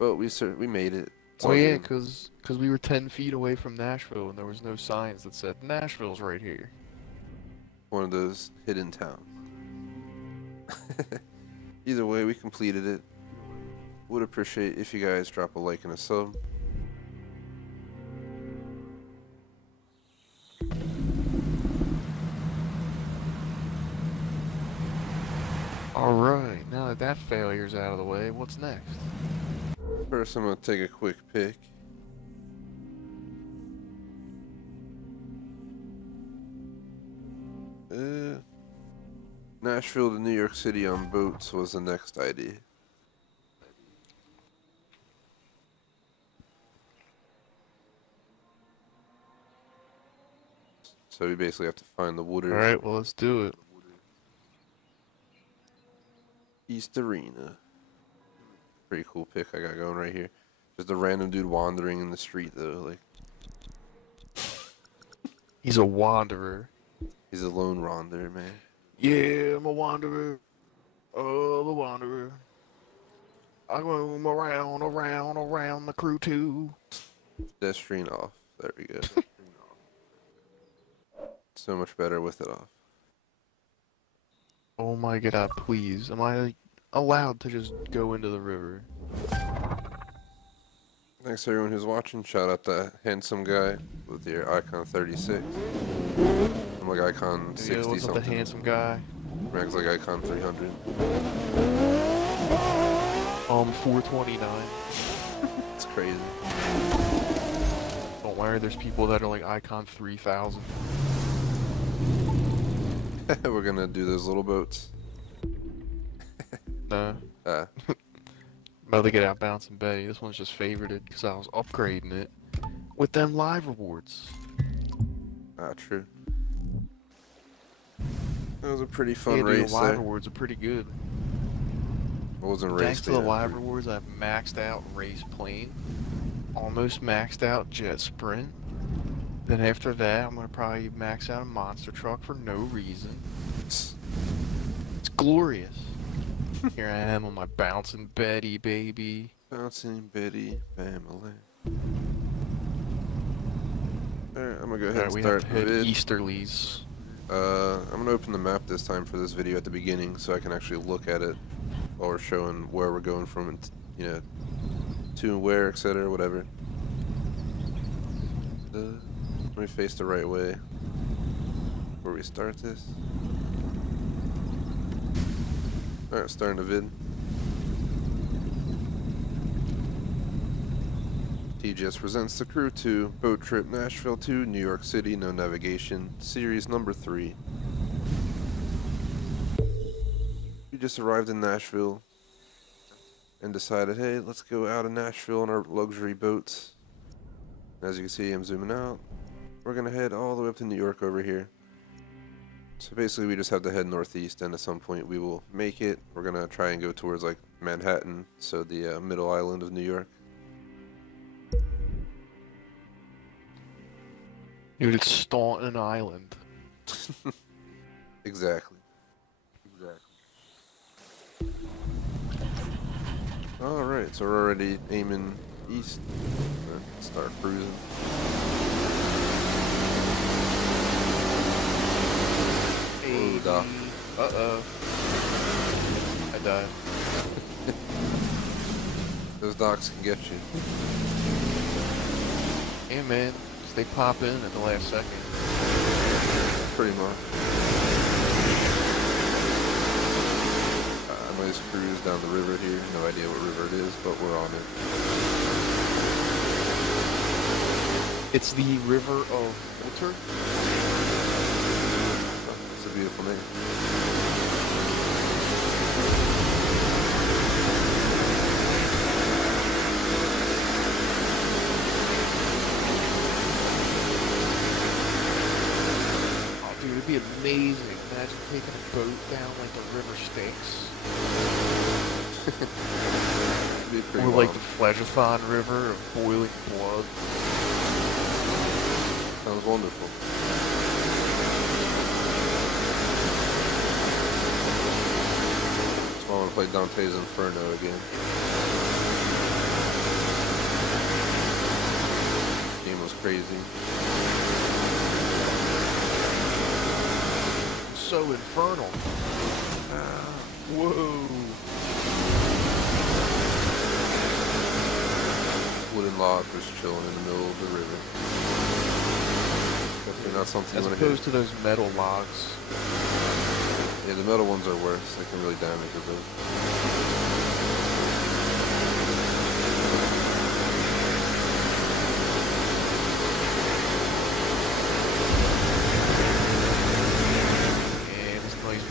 But we made it. Oh yeah, cause we were 10 feet away from Nashville and there was no signs that said Nashville's right here. One of those hidden towns. Either way, we completed it. Would appreciate if you guys drop a like and a sub. Alright, now that that failure's out of the way, what's next? First, I'm gonna take a quick pic. Nashville to New York City on boats was the next idea. So we basically have to find the water. Alright, well let's do it. East Arena. Pretty cool pic I got going right here. Just a random dude wandering in the street though, like. He's a wanderer. He's a lone wanderer, man. Yeah, I'm a wanderer. Oh, the wanderer. I roam around the crew too. Pedestrian off. There we go. So much better with it off. Oh my god, please. Am I allowed to just go into the river? Thanks to everyone who's watching. Shout out that handsome guy with your Icon 36. I'm like Icon 60 Yeah, what's up, something. the handsome guy? Mag's like Icon 300. 429. It's crazy. Don't worry, there's people that are like Icon 3000. We're gonna do those little boats. Nah. About to get out Bouncing Bay. This one's just favorited because I was upgrading it with them live rewards. True. That was a pretty fun Yeah, dude, race the live there. rewards are pretty good. It wasn't a race. Thanks to the live rewards, I've maxed out race plane, almost maxed out jet sprint. Then after that, I'm gonna probably max out a monster truck for no reason. It's glorious. Here I am on my bouncing Betty, baby. Bouncing Betty family. Alright, I'm gonna go ahead and We start have to hit vid. Easterlies. I'm gonna open the map this time for this video at the beginning so I can actually look at it while we're showing where we're going from and, you know, to where, etc., whatever. Let me face the right way before we start this. Alright, starting the vid. TGS presents the Crew 2 Boat Trip Nashville to New York City, no navigation, series number 3. We just arrived in Nashville and decided, hey, let's go out of Nashville on our luxury boats. As you can see, I'm zooming out. We're gonna head all the way up to New York over here. So basically we just have to head northeast, and at some point we will make it. We're gonna try and go towards like Manhattan, so the middle island of New York. Dude, it's Staunton Island. Exactly. Alright, so we're already aiming east. Let's start cruising. Hey, Doc. uh-oh. I died. Those docks can get you. Hey, man. They pop in at the last second. Pretty much. I might just cruise down the river here. No idea what river it is, but we're on it. It's the River of Water. Oh, it's a beautiful name. It'd be amazing. Imagine taking a boat down like the River Styx. Be pretty Or like wild. the Phlegethon River of boiling blood. Sounds wonderful. So I want to play Dante's Inferno again. Game was crazy. So infernal. Whoa. Wooden log was chilling in the middle of the river. Definitely not something As you want to opposed hit. to those metal logs. Yeah, the metal ones are worse. They can really damage a boat.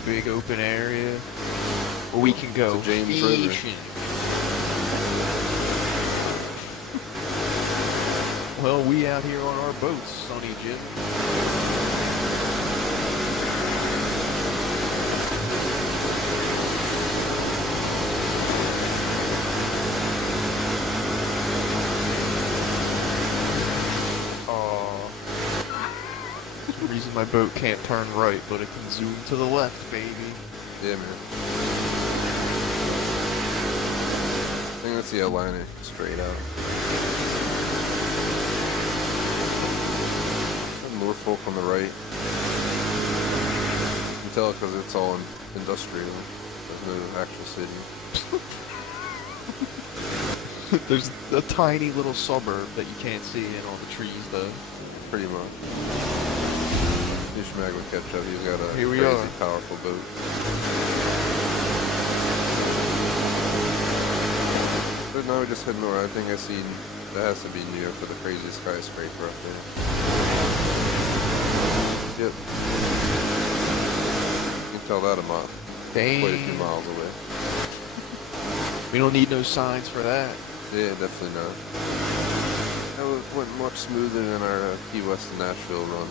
Big open area where we can go It's a James River. fishing. Well, we out here on our boats, Sonny Jim. The reason my boat can't turn right, but it can zoom to the left, baby. Yeah, man. I think that's the outline it straight out. There's more folk on the right. You can tell because it's all industrial. There's no actual city. There's a tiny little suburb that you can't see in all the trees, though. Pretty much. Schmag would catch up. He's got a Here we crazy are. powerful boat. But now we just head north. I think I see that has to be New York with the craziest skyscraper up there. Yep. You can tell that a mile. Dang. Quite a few miles away. We don't need no signs for that. Yeah, definitely not. That went much smoother than our Key West to Nashville run.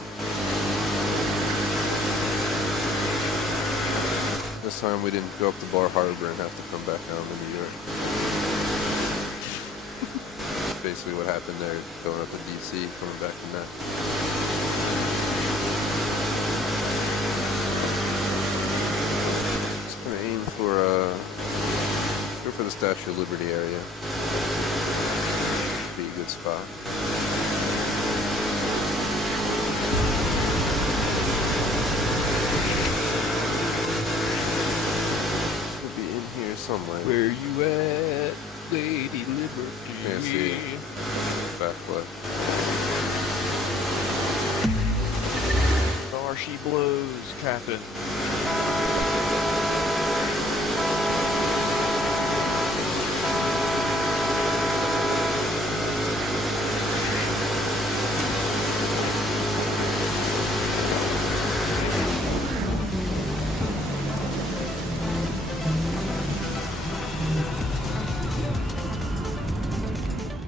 This time we didn't go up to Bar Harbor and have to come back down to New York. Basically what happened there, going up to DC, coming back from that. Just gonna aim for for the Statue of Liberty area. Be a good spot. We'll be in here somewhere. Where you at, Lady Liberty? Can't see it. Back left. Star she blows, Captain.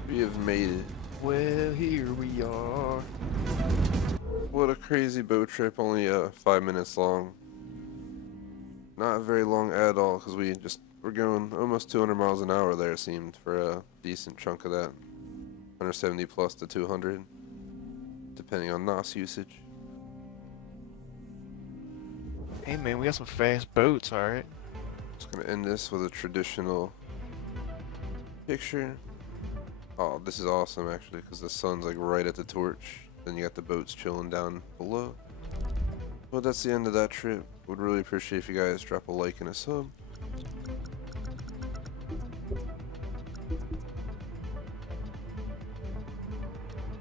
We have made it. Well, here we are. What a crazy boat trip, only 5 minutes long. Not very long at all, because we're going almost 200 miles an hour there, it seemed, for a decent chunk of that. 170 plus to 200, depending on NOS usage. Hey man, we got some fast boats, alright? Just gonna end this with a traditional picture. Oh, this is awesome actually, because the sun's like right at the torch. Then you got the boats chilling down below. Well, that's the end of that trip. Would really appreciate if you guys drop a like and a sub.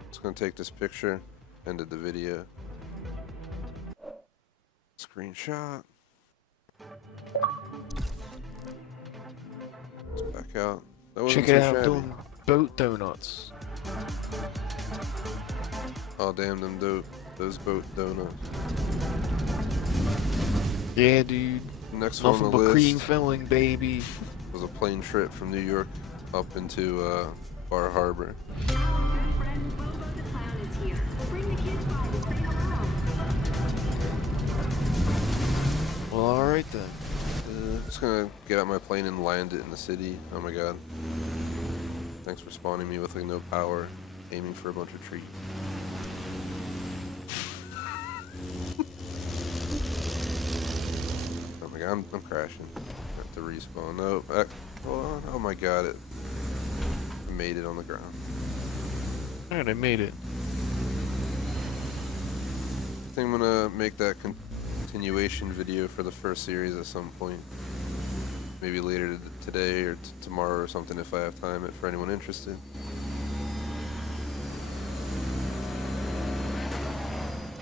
Just gonna take this picture. Ended the video. Screenshot. Let's back out. That wasn't Check it too out, shabby. doing boat donuts. Oh damn them those boat donuts. Yeah, dude. Next one on Nothing the but cream list filling, baby. was a plane trip from New York up into Bar Harbor. Your friend Robo the Clown is here. Bring the kids by to say hello. Well, alright then. Just gonna get out my plane and land it in the city. Oh my god. Thanks for spawning me with like no power, aiming for a bunch of trees. Oh my god, I'm crashing. I have to respawn. No, hold on. Oh my god, I made it on the ground. Alright, I made it. I think I'm gonna make that continuation video for the first series at some point. Maybe later today or tomorrow or something if I have time, for anyone interested.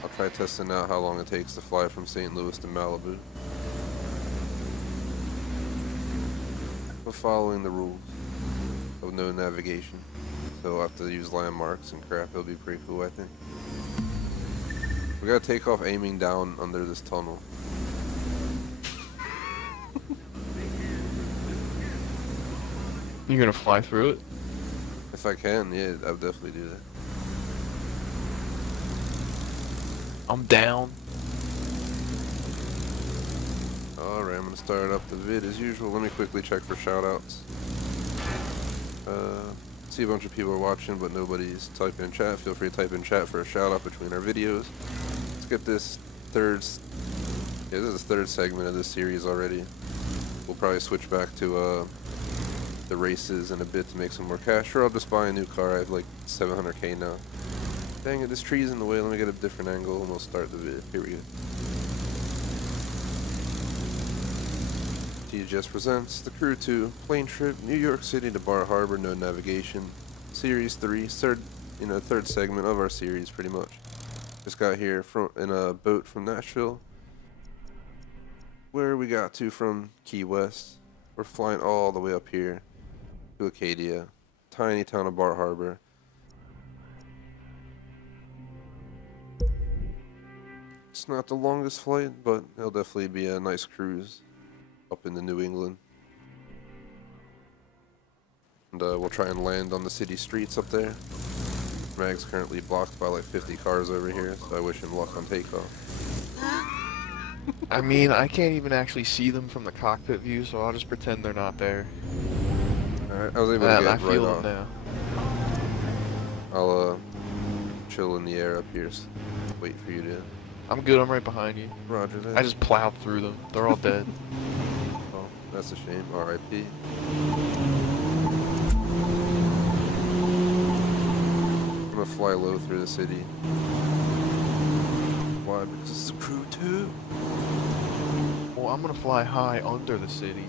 I'll try testing out how long it takes to fly from St. Louis to Malibu. But following the rules of no navigation. So I'll have to use landmarks and crap. It'll be pretty cool, I think. We gotta take off aiming down under this tunnel. You're gonna fly through it? If I can, yeah, I'll definitely do that. I'm down. Alright, I'm gonna start up the vid as usual. Let me quickly check for shoutouts. See a bunch of people are watching, but nobody's typing in chat. Feel free to type in chat for a shoutout between our videos. Let's get this this is the third segment of this series already. We'll probably switch back to the races in a bit to make some more cash, or I'll just buy a new car. I have like 700k now. Dang it, this tree's in the way. Let me get a different angle and we'll start the vid. Here we go. TGS presents The Crew 2 Plane Trip, New York City to Bar Harbor, no navigation. Series 3, third segment of our series pretty much. Just got here in a boat from Nashville. Where we got to from Key West. We're flying all the way up here to Acadia, tiny town of Bar Harbor. It's not the longest flight, but it'll definitely be a nice cruise up into New England. And we'll try and land on the city streets up there. Mag's currently blocked by like 50 cars over here, so I wish him luck on takeoff. I mean, I can't even actually see them from the cockpit view, so I'll just pretend they're not there. Alright, I was able to And get I right feel off. them now. I'll chill in the air up here. Wait for you to. I'm good, I'm right behind you. Roger that. I just plowed through them. They're all dead. Well, That's a shame. R.I.P. I'm gonna fly low through the city. Why? Because it's a crew too. Well, I'm gonna fly high under the city.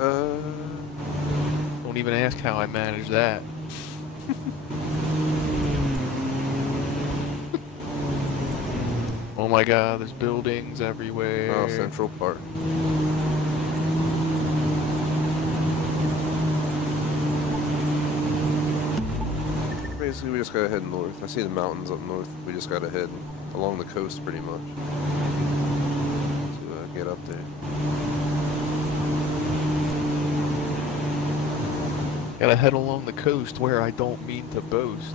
Uh, Don't even ask how I manage that. Oh my god, there's buildings everywhere. oh, Central Park. Basically, we just gotta head north. I see the mountains up north. We just gotta head along the coast pretty much to get up there. Gotta head along the coast where I don't mean to boast.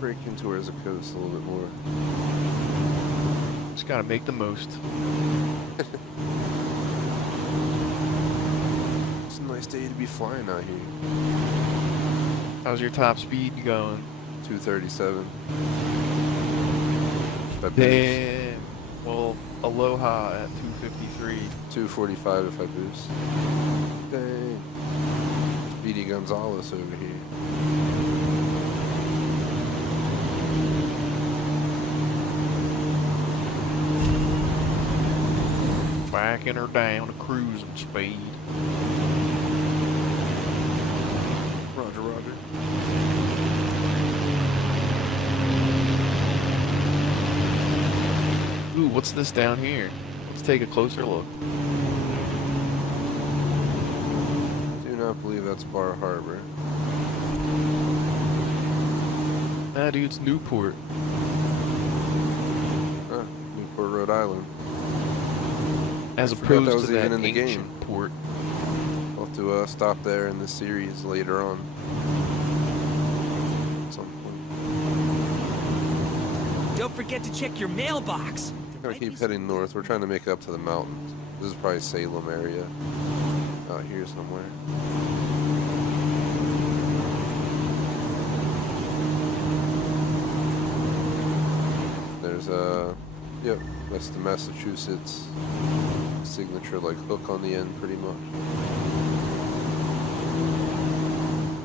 Break into towards the coast a little bit more. Just gotta make the most. It's a nice day to be flying out here. How's your top speed going? 237. Damn. Well, Aloha at 253. 245 if I boost. Dang. Speedy Gonzalez over here. Backing her down to cruising speed. Roger, roger. Ooh, what's this down here? Let's take a closer look. Do not believe that's Bar Harbor. Nah, dude, it's Newport. Huh, Newport, Rhode Island. As I forgot that opposed was to that even in the ancient game. port. We'll have to stop there in this series later on. At some point. Don't forget to check your mailbox. We're gonna keep heading north. We're trying to make it up to the mountains. This is probably Salem area. Out here somewhere. There's yep, that's the Massachusetts signature, like hook on the end, pretty much.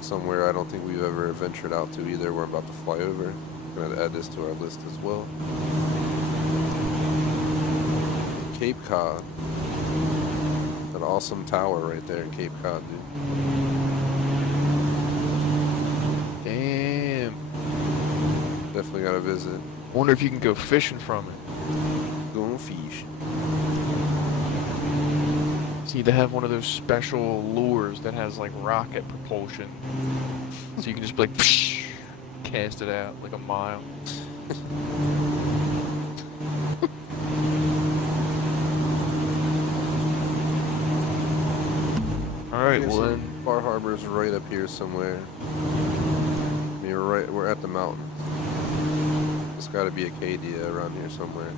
Somewhere I don't think we've ever ventured out to either. We're about to fly over. We're gonna add this to our list as well. Cape Cod. An awesome tower right there in Cape Cod, dude. Damn. Definitely gotta visit. Wonder if you can go fishing from it. Going fish. Just need to have one of those special lures that has like rocket propulsion. So you can just be like, psh, cast it out like a mile. Alright, well then. Bar Harbor is right up here somewhere. I mean, we're at the mountain. There's gotta be Acadia around here somewhere.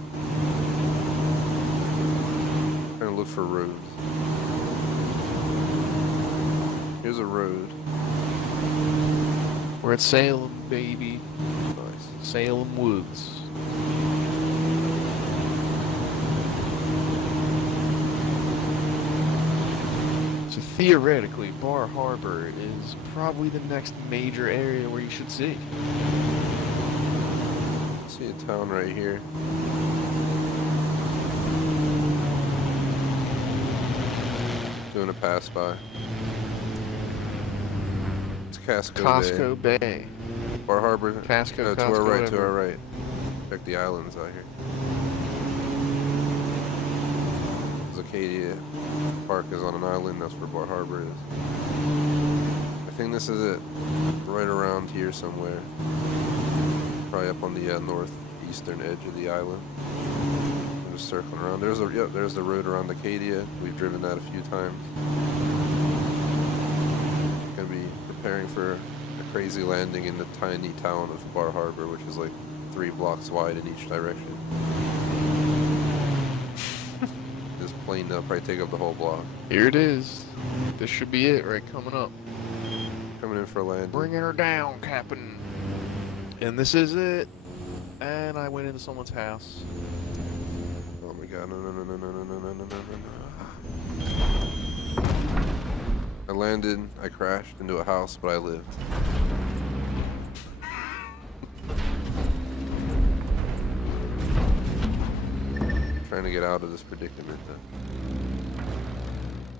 Trying to look for roads. Here's a road. We're at Salem, baby. Nice. Salem Woods. So theoretically, Bar Harbor is probably the next major area where you should see. See a town right here. Doing a pass by. It's Casco Bay. Bay. Bar Harbor. Casco, No, to our Costco, right, to whatever. our right. Check the islands out here. Acadia Park is on an island. That's where Bar Harbor is. I think this is it. Right around here somewhere. Probably up on the northeastern edge of the island. I'm just circling around. There's the road around Acadia. We've driven that a few times. Gonna be preparing for a crazy landing in the tiny town of Bar Harbor, which is like 3 blocks wide in each direction. This plane will probably take up the whole block. Here it is. This should be it right coming up. Coming in for a landing. Bringing her down, Captain. And this is it. And I went into someone's house. Oh my god, no. I landed, I crashed into a house, but I lived. Trying to get out of this predicament though.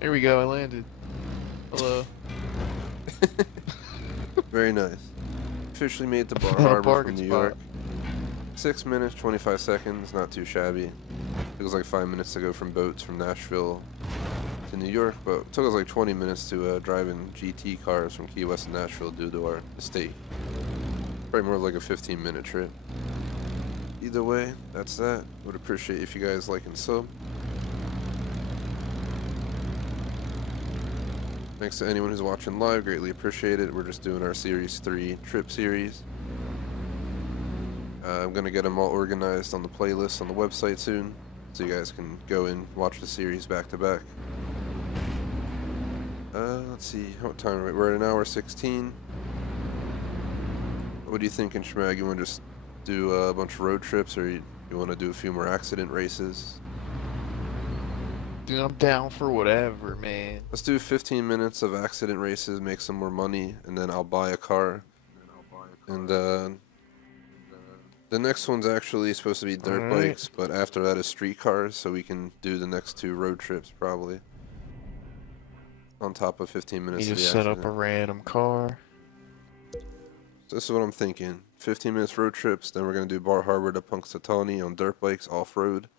Here we go, I landed. Hello. Very nice. Officially made to Bar Found a Harbor from parking New spot. York. 6 minutes, 25 seconds, not too shabby. Took us like 5 minutes to go from boats from Nashville to New York, but it took us like 20 minutes to drive in GT cars from Key West to Nashville due to our estate. Probably more like a 15-minute trip. Either way, that's that. Would appreciate if you guys like and sub. Thanks to anyone who's watching live, greatly appreciate it. We're just doing our Series 3 trip series. I'm going to get them all organized on the playlist on the website soon, so you guys can go and watch the series back to back. Let's see, what time are we? We're at 1:16. What do you think, Schmag? You want to just do a bunch of road trips, or you want to do a few more accident races? Dude, I'm down for whatever, man. Let's do 15 minutes of accident races, make some more money, and then I'll buy a car. And the next one's actually supposed to be dirt bikes, but after that is street cars, so we can do the next 2 road trips probably. On top of 15 minutes You of the just set accident. up a random car. So this is what I'm thinking. 15 minutes road trips, then we're going to do Bar Harbor to Punxsutawney on dirt bikes off-road.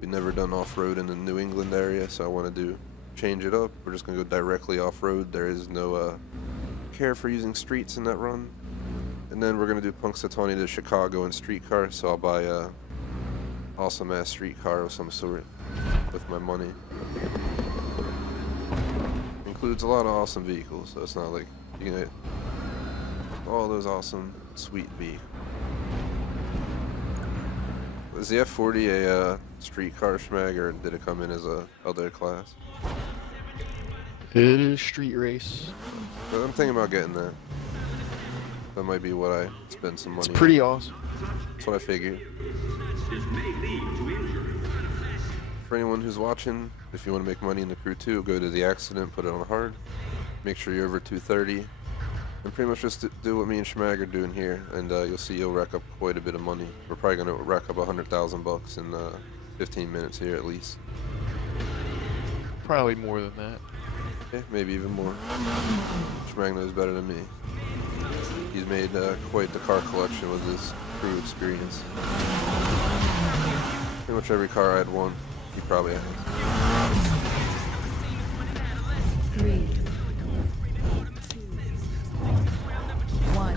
We've never done off-road in the New England area, so I want to change it up. We're just going to go directly off-road. There is no care for using streets in that run. And then we're going to do Punxsutawney to Chicago in streetcar, so I'll buy a awesome-ass streetcar of some sort with my money. Includes a lot of awesome vehicles, so it's not like you can get all those awesome, sweet vehicles. Is the F40 a streetcar, Schmag, or did it come in as a other class? It is street race. But I'm thinking about getting that. That might be what I spend some money It's pretty awesome. That's what I figured. For anyone who's watching, if you want to make money in the crew too, go to the accident, put it on hard. Make sure you're over 230. And pretty much just do what me and Schmag are doing here, and you'll see you'll rack up quite a bit of money. We're probably going to rack up 100,000 bucks in 15 minutes here at least. Probably more than that. Okay, maybe even more. Schmag knows better than me. He's made quite the car collection with his crew experience. Pretty much every car I'd won, he probably has. 3, 2, 1.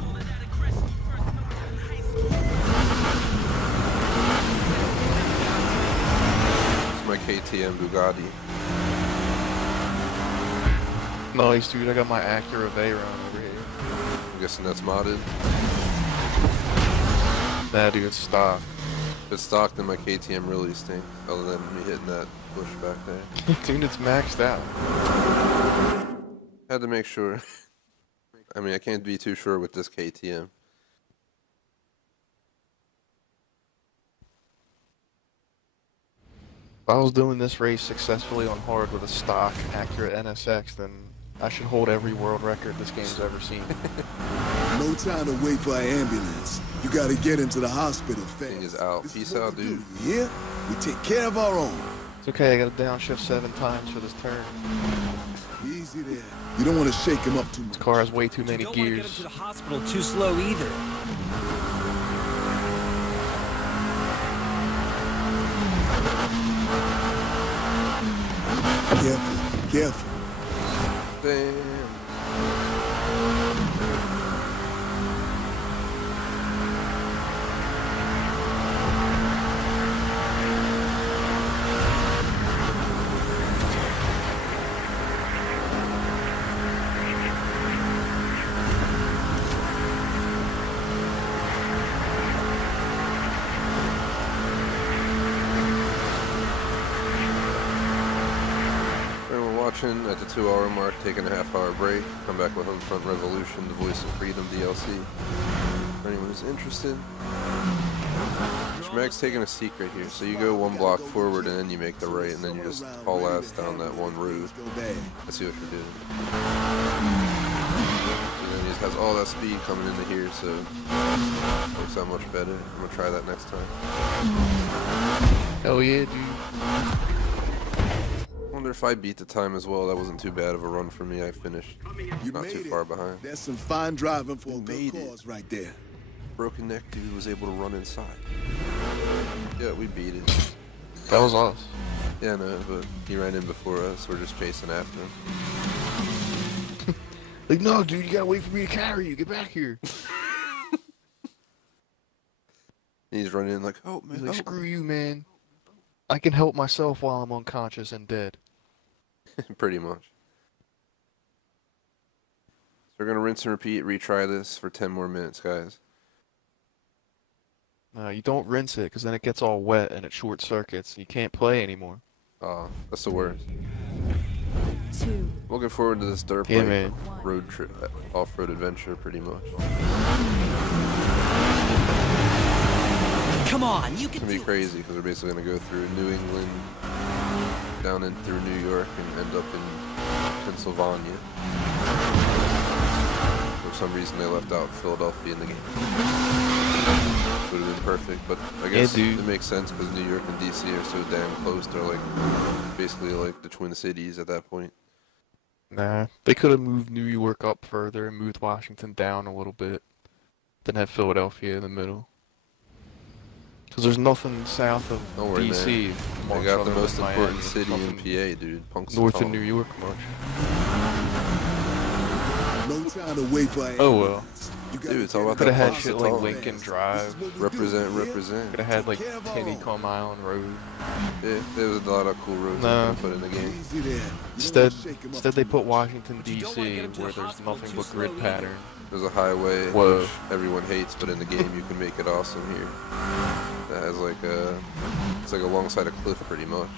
It's my KTM Bugatti. Nice, dude. I got my Acura Veyron over here. I'm guessing that's modded. Nah, dude, it's stock. If it's stock, then my KTM really stinks, other than me hitting that bush back there. Dude, it's maxed out. Had to make sure. I mean, I can't be too sure with this KTM. If I was doing this race successfully on hard with a stock Acura NSX, then I should hold every world record this game's ever seen. No time to wait for an ambulance. You gotta get into the hospital fast. Thing is out. This Peace what out, we do, dude. you hear? We take care of our own. It's okay, I gotta downshift 7 times for this turn. Easy there. You don't want to shake him up too much. This car has way too many Don't want to get him gears. to the hospital too slow either. Careful, careful. Damn. At the 2-hour mark, taking a half-hour break. Come back with Homefront Revolution, the Voice of Freedom DLC. For anyone who's interested. Schmag's taking a secret here. So you go one block forward and then you make the right, and then you just haul ass down that one road. I see what you're doing. And then he just has all that speed coming into here, so it works out much better. I'm gonna try that next time. Hell yeah, dude. I wonder if I beat the time as well. That wasn't too bad of a run for me. I finished not too far behind. That's some fine driving for a good cause right there. Broken neck dude was able to run inside. Yeah, we beat it. That was us. Yeah, no, but he ran in before us. We're just chasing after him. Like, no, dude, you gotta wait for me to carry you. Get back here. He's running in like, oh man, He's like, screw you, man. I can help myself while I'm unconscious and dead. Pretty much. So we're gonna rinse and repeat, retry this for 10 more minutes, guys. No, you don't rinse it, because then it gets all wet and it short circuits. You can't play anymore. That's the worst. 2. Looking forward to this dirt Yeah, bike man. road trip, off-road adventure, pretty much. Come on, you It's can gonna be do it. crazy because we're basically gonna go through New England, down in through New York, and end up in Pennsylvania. For some reason, they left out Philadelphia in the game. Would have been perfect, but I guess it makes sense because New York and DC are so damn close. They're like basically like the Twin Cities at that point. Nah, they could have moved New York up further and moved Washington down a little bit. Then have Philadelphia in the middle. Because there's nothing south of Don't worry, DC. man. much They got the other most than important Miami. city in Nothing PA, dude. north of New York much. No time to wait for Oh well. Dude, it's all about Could that have had shit like Punxsutawney. Lincoln Drive. Represent, represent. Could have had like Tennycomb Island Road. Yeah, there was a lot of cool roads Nah. they put in the game. Instead they put Washington D.C. where there's nothing but grid pattern. There's a highway Whoa. which everyone hates, but in the game you can make it awesome here. That has like it's like alongside a cliff pretty much.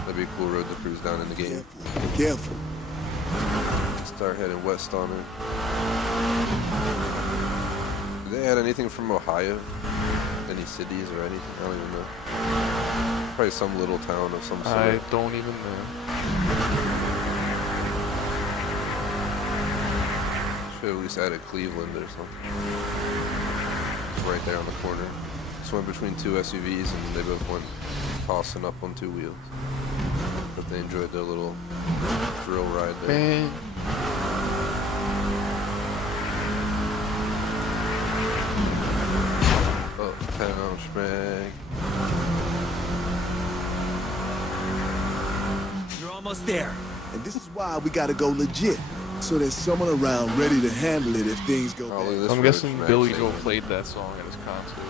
That'd be a cool road to cruise down in the game. Careful. Start heading west on it. Did they add anything from Ohio? Any cities or anything? I don't even know. Probably some little town of some sort. I don't even know. Should have at least added Cleveland or something. It's right there on the corner. Just went between two SUVs and they both went tossing up on two wheels. But they enjoyed their little thrill ride there. Man. Uptown Schmag. You're almost there. And this is why we gotta go legit. So there's someone around ready to handle it if things go Oh, look at bad. this I'm road guessing Schmag Billy thing. Joel played that song at his concert.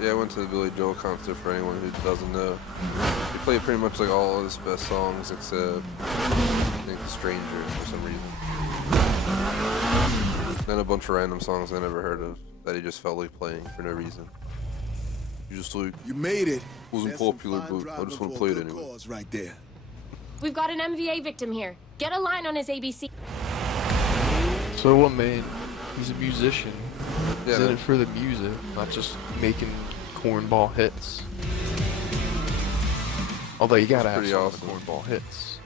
Yeah, I went to the Billy Joel concert for anyone who doesn't know. He played pretty much like all of his best songs except I think Stranger for some reason. Then a bunch of random songs I never heard of that he just felt like playing for no reason. He just like, You made it. wasn't That's some popular, fine but I driving just want for to play a it good anyway. cause right there. We've got an MVA victim here. Get a line on his ABC. So what, man? He's a musician. He's in Yeah, it for the music, not just making cornball hits. Although you gotta have pretty some awesome. of the cornball hits.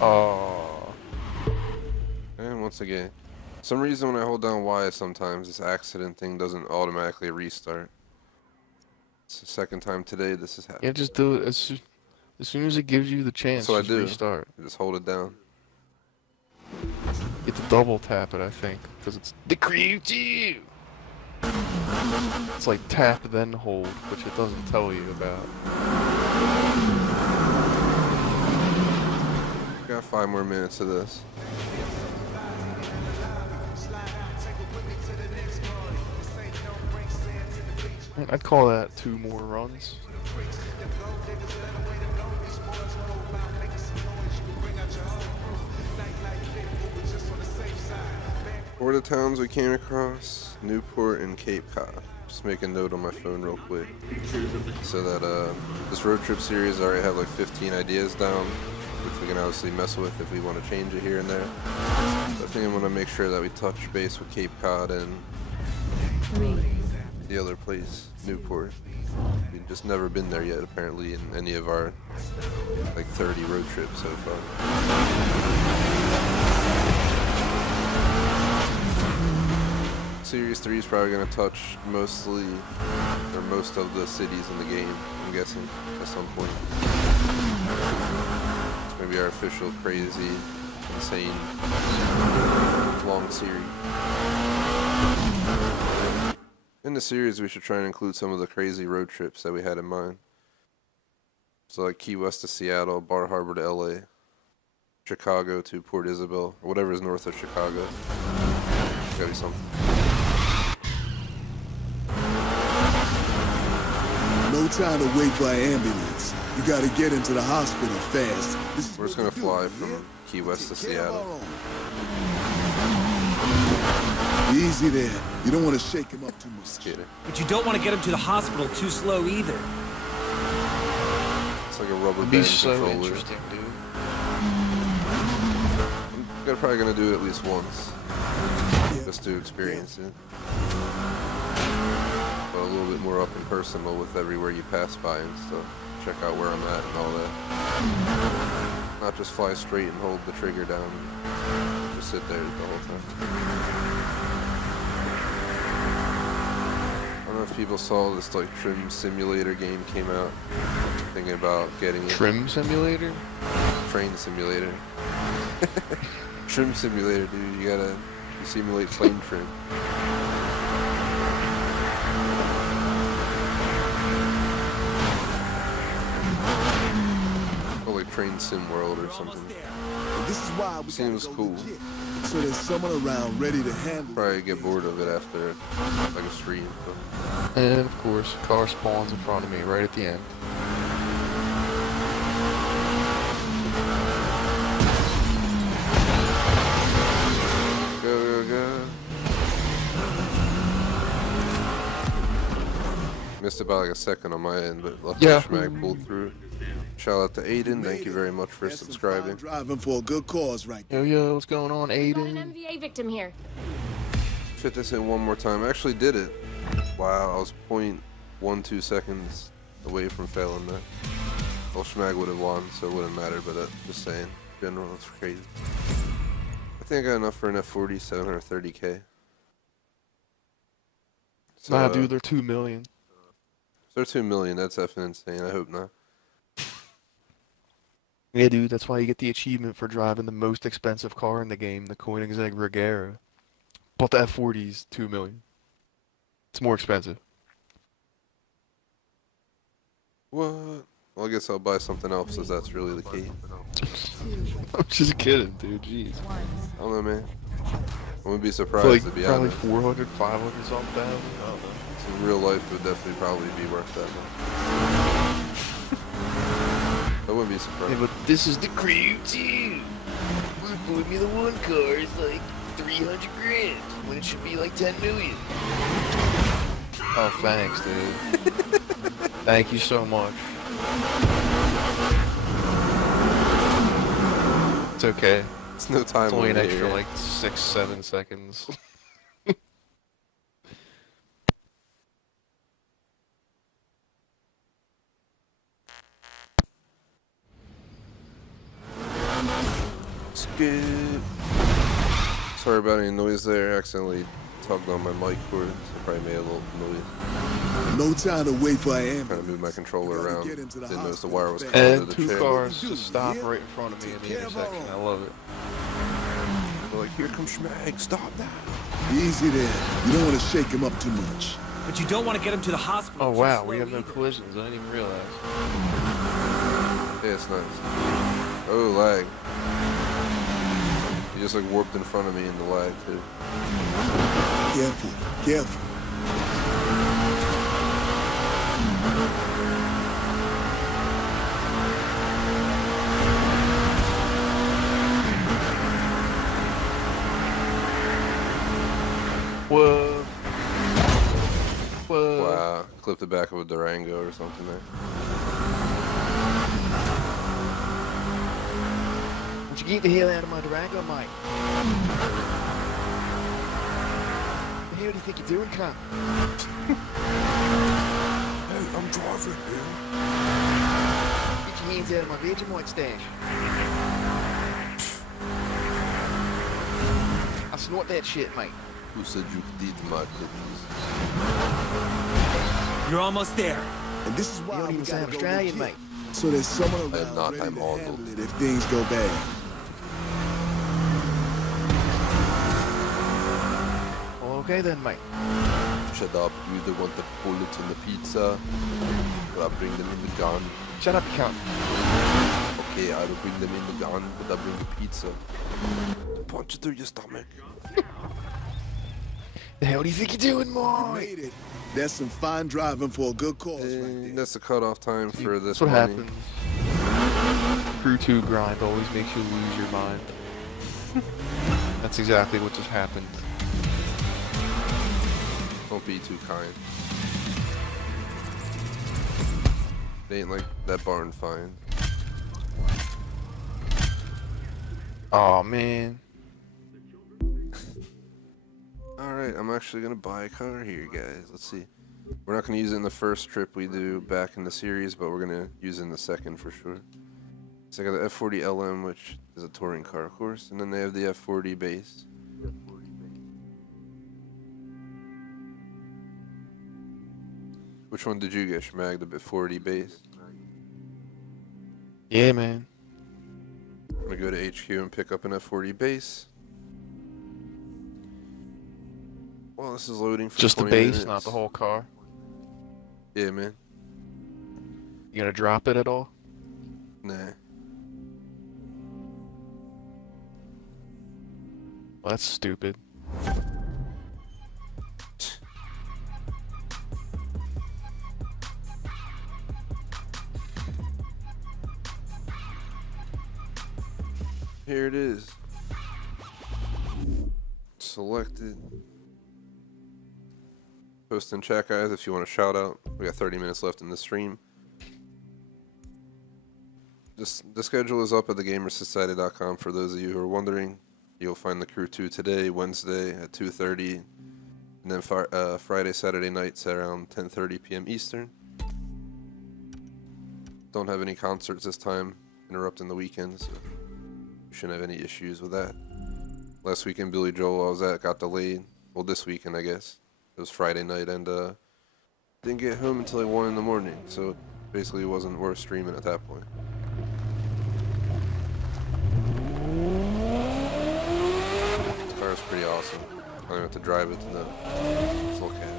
Oh. and once again, some reason when I hold down Y sometimes this accident thing doesn't automatically restart. It's the second time today this has happened. Yeah, just do it as soon as it gives you the chance. That's what I just do. restart. Just hold it down. You have to double tap it, I think, because it's the creative. It's like tap then hold, which it doesn't tell you about. Got 5 more minutes of this. I'd call that 2 more runs. What are the towns we came across? Newport and Cape Cod. Just make a note on my phone real quick. So that this road trip series, I already have like 15 ideas down, which we can obviously mess with if we want to change it here and there. So I think I'm going to make sure that we touch base with Cape Cod and 3. the other place, Newport. We've just never been there yet, apparently, in any of our like 30 road trips so far. Series 3 is probably going to touch mostly, or most of the cities in the game, I'm guessing, at some point. It's going to be our official crazy, insane, long series. In the series, we should try and include some of the crazy road trips that we had in mind. So like Key West to Seattle, Bar Harbor to LA, Chicago to Port Isabel, or whatever is north of Chicago. Gotta be something. No time to wait for an ambulance. You gotta get into the hospital fast. We're just gonna fly from Key West to Seattle. Easy there. You don't want to shake him up too much. Skater. But you don't want to get him to the hospital too slow either. It's like a rubber It'd band be so controller. interesting, dude. I'm probably gonna do it at least once, just to experience it. But a little bit more up and personal with everywhere you pass by and stuff. Check out where I'm at and all that. Not just fly straight and hold the trigger down. Just sit there the whole time. I don't know if people saw this like Trim Simulator game came out. Thinking about getting it. Trim simulator? Train Simulator. Trim Simulator, dude. You simulate plane trim. Or like Train Sim World or something. This is why we Seems gotta go cool. legit. So there's someone around ready to handle. Probably get bored of it after like a stream. So. And of course, car spawns in front of me right at the end. Go, go, go. Missed about like a second on my end, but luckily Schmag pulled through. Shout out to Aiden. Thank you very much for subscribing. Driving for a good cause right Yo, yo, what's going on, Got an Aiden? MVA victim here. Fit this in one more time. I actually did it. Wow, I was 0.12 seconds away from failing that. Well, Schmag would have won, so it wouldn't matter, but just saying. In general, it's crazy. I think I got enough for an F40, 730K. So, Nah, dude, they're 2 million. if they're 2 million, that's effing insane. I hope not. Yeah, dude, that's why you get the achievement for driving the most expensive car in the game, the Koenigsegg Regera. But the F40's 2 million. It's more expensive. What? Well, I guess I'll buy something else if that's really the key. I'm just kidding, dude. Jeez. I don't know, man. I wouldn't be It's surprised like to be probably honest. 400, 500 something thousand. I don't know. In real life, it would definitely probably be worth that much. I wouldn't be surprised. Yeah, but this is the crew too. Formula One car is like 300 grand when it should be like 10 million. Oh, thanks, dude. Thank you so much. It's okay. It's no time It's only an limit extra here. like 6-7 seconds. It's good. Sorry about any noise there. I accidentally tugged on my mic cord, so probably made a little noise. No time to wait for an Trying to ambulance. move my controller You gotta around. get into the Didn't notice the hospital wire was fast. coming to And the 2 chair. cars just stopped right in front of me in the intersection. I love it. They're like, here comes Schmag, stop that. Easy there. You don't want to shake him up too much. But you don't want to get him to the hospital Oh too wow, slow we have no either. collisions. I didn't even realize. Yeah, it's nice. Oh, lag. He just like warped in front of me in the lag too. Careful, careful. Whoa. Wow, clip the back of a Durango or something there. Won't you get the hell out of my Durango, mate? What the hell do you think you're doing, cunt? Hey, I'm driving, man. Get your hands out of my Vegemite stash. I snort that shit, mate. Who said you could eat my cookies? You're almost there. And this is why You don't even we sound gotta go Australian, legit. mate. So there's someone I am around not, ready I'm to Arnold. handle it if things go bad. Okay then, mate. Shut up, you either want the bullets and the pizza, or I'll bring them in the gun. Shut up, you cunt. Okay, I will bring them in the gun, but I'll bring the pizza. Punch it through your stomach. The hell do you think you're doing, You mate? made it. That's some fine driving for a good cause right there. That's the cutoff time for this That's what money. happens. Crew 2 grind always makes you lose your mind. That's exactly what just happened. Don't be too kind. It ain't like that barn find. Oh man. Alright, I'm actually gonna buy a car here, guys. Let's see. We're not gonna use it in the first trip we do back in the series, but we're gonna use it in the second for sure. So I got the F40 LM, which is a touring car, of course, and then they have the F40 base. Which one did you get, Schmag? The F40 base? Yeah, man. I'm gonna go to HQ and pick up an F40 base. Well, this is loading for Just the 20 base, minutes. not the whole car. Yeah, man. You gonna drop it at all? Nah. Well, that's stupid. Here it is. Selected. Post in chat, guys, if you want a shout out. We got 30 minutes left in the stream. The schedule is up at thegamersociety.com for those of you who are wondering. You'll find the crew 2 today, Wednesday at 2:30, and then Friday, Saturday nights around 10:30 p.m. Eastern. Don't have any concerts this time, interrupting the weekends. So you shouldn't have any issues with that. Last weekend, Billy Joel I was at got delayed. Well, this weekend, I guess. It was Friday night, and didn't get home until like 1 in the morning. So basically, it wasn't worth streaming at that point. This car is pretty awesome. I don't have to drive it to know. Let's look at it.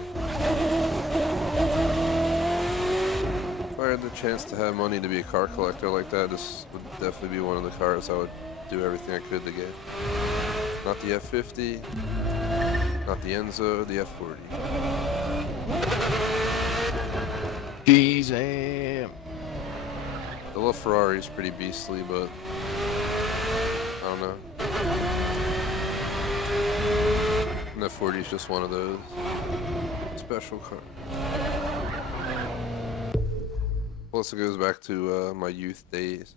If I had the chance to have money to be a car collector like that, this would definitely be one of the cars I would do everything I could to get. Not the F50, not the Enzo, the F40. Jeez, The little Ferrari is pretty beastly, but I don't know. And the F40 is just one of those special cars. Plus, it goes back to my youth days.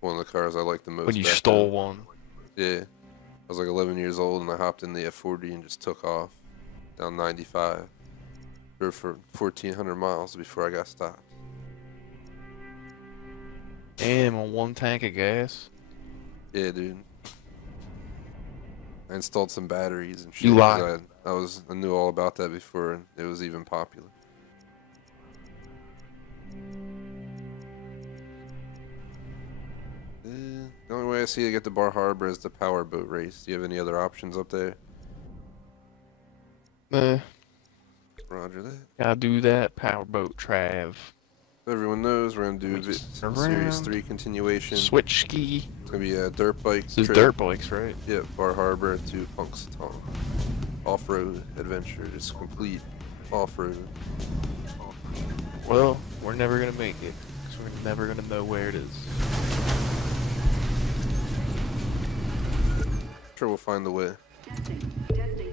One of the cars I liked the most. when you back stole then. one. Yeah. I was like 11 years old and I hopped in the F40 and just took off down 95. Drove for 1,400 miles before I got stopped. Damn, on one tank of gas. Yeah, dude. I installed some batteries and shit. You 'cause lied. I knew all about that before it was even popular. The only way I see to get to Bar Harbor is the power boat race. Do you have any other options up there? Roger that. Gotta do that powerboat trav. So everyone knows we're gonna do Series 3 continuation. Switch ski. It's gonna be a dirt bike This is trip. dirt bikes, right? Yeah, Bar Harbor to Punxsutawney. Off-road adventure, just complete off-road. Well, we're never gonna make it, because we're never gonna know where it is. Sure, we'll find the way. Testing.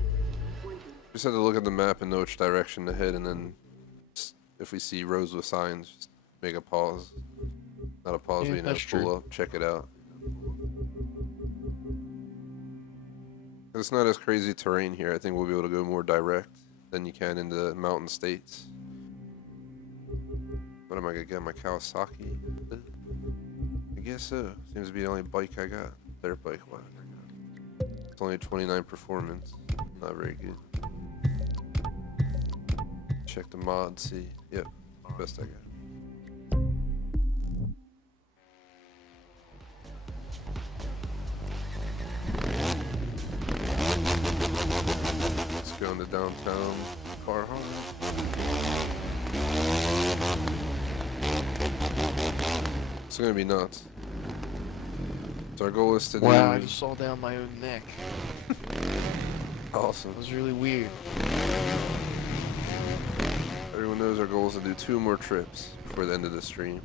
1, 2. Just have to look at the map and know which direction to head, and then if we see roads with signs, just make a pause. Not a pause, but you know, pull up, check it out. It's not as crazy terrain here. I think we'll be able to go more direct than you can in the mountain states. What am I gonna get? My Kawasaki? I guess so. Seems to be the only bike I got. Dirt bike. What? It's only 29 performance. Not very good. Check the mod, see. Yep, best I got. Let's go into downtown Bar Harbor. It's gonna be nuts. So our goal is to do... Wow, I just saw down my own neck. Awesome. It was really weird. Everyone knows our goal is to do 2 more trips before the end of the stream.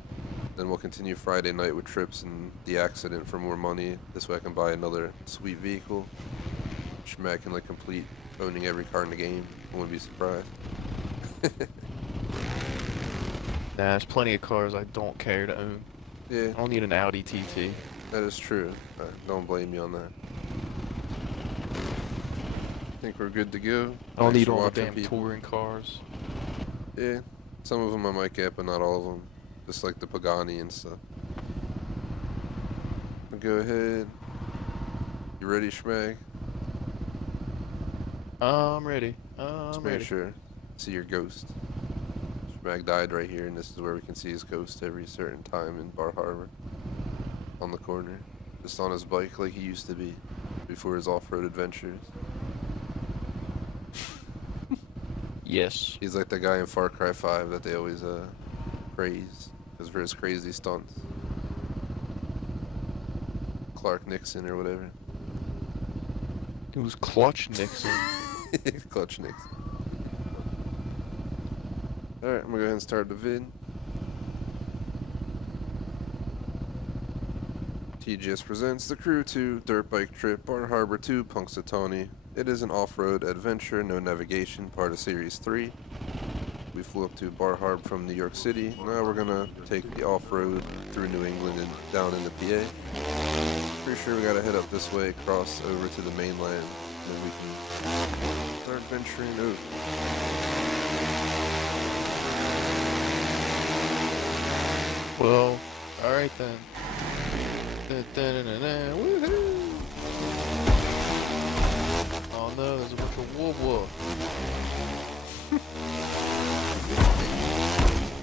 Then we'll continue Friday night with trips and the accident for more money. This way I can buy another sweet vehicle. Schmag can like complete owning every car in the game. I wouldn't be surprised. Nah, there's plenty of cars I don't care to own. Yeah. I don't need an Audi TT. That is true. Don't blame me on that. I think we're good to go. I don't Thanks need for all the watching, damn people. touring cars. Yeah, some of them I might get, but not all of them. Just like the Pagani and stuff. Go ahead. You ready, Schmag? I'm ready. Just make sure. See your ghost. Schmag died right here, and this is where we can see his ghost every certain time in Bar Harbor. On the corner. Just on his bike like he used to be before his off-road adventures. Yes. He's like the guy in Far Cry 5 that they always praise because for his crazy stunts. Clark Nixon or whatever. It was Clutch Nixon. Clutch Nixon. Alright, I'm gonna go ahead and start the vid. TGS presents the Crew 2 Dirt Bike Trip Bar Harbor to Punxsutawney. It is an off-road adventure, no navigation, part of Series 3. We flew up to Bar Harbor from New York City. Now we're gonna take the off-road through New England and down into PA. Pretty sure we gotta head up this way, cross over to the mainland, and then we can start venturing over. Well, alright then. Woohoo! Oh no, there's a bunch of whoa.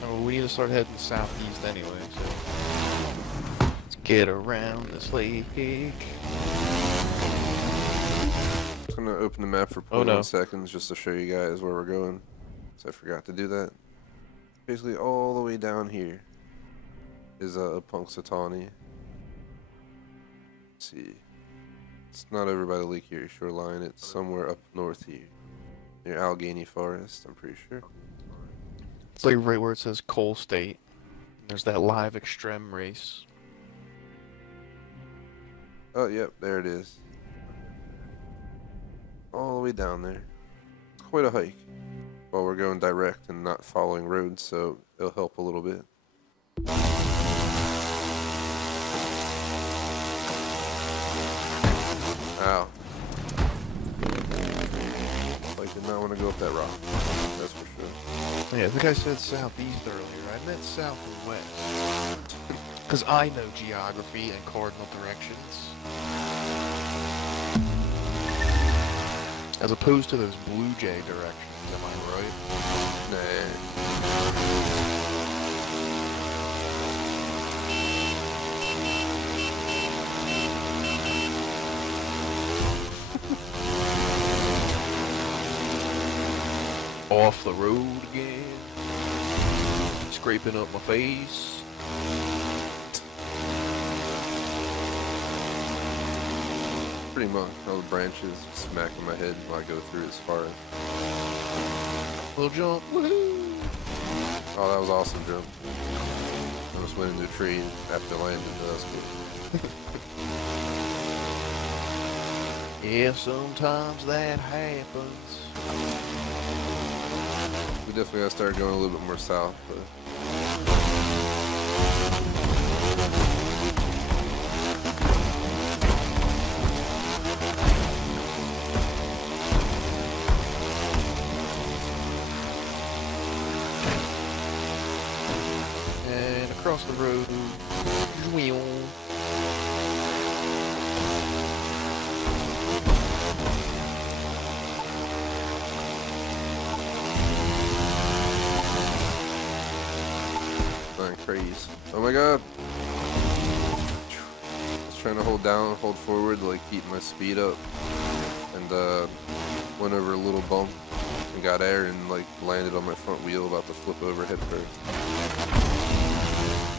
Oh, we need to start heading southeast anyway, so let's get around this lake. I'm gonna open the map for 0.1 seconds just to show you guys where we're going. So I forgot to do that. Basically all the way down here is Punxsutawney. Let's see. It's not over by the Lake Erie shoreline, it's somewhere up north here. Near Allegheny Forest, I'm pretty sure. It's like right where it says Coal State. There's that live extreme race. Oh, yep, there it is. All the way down there. It's quite a hike. Well, we're going direct and not following roads, so it'll help a little bit. Ow. I did not want to go up that rock. That's for sure. Yeah, I think I said southeast earlier. I meant south and west. Because I know geography and cardinal directions. As opposed to those Blue Jay directions, am I right? Nah. Off the road again. Scraping up my face. Pretty much. All the branches smacking my head while I go through as far as. Little jump. Woohoo! Oh, that was awesome, jump. I almost went into a tree after landing. That was good. Yeah, sometimes that happens. We definitely gotta start going a little bit more south, but And across the road, wheel. crazy. Oh my god. Just trying to hold down, hold forward, like keep my speed up. And went over a little bump and got air and like landed on my front wheel, about to flip over hip first.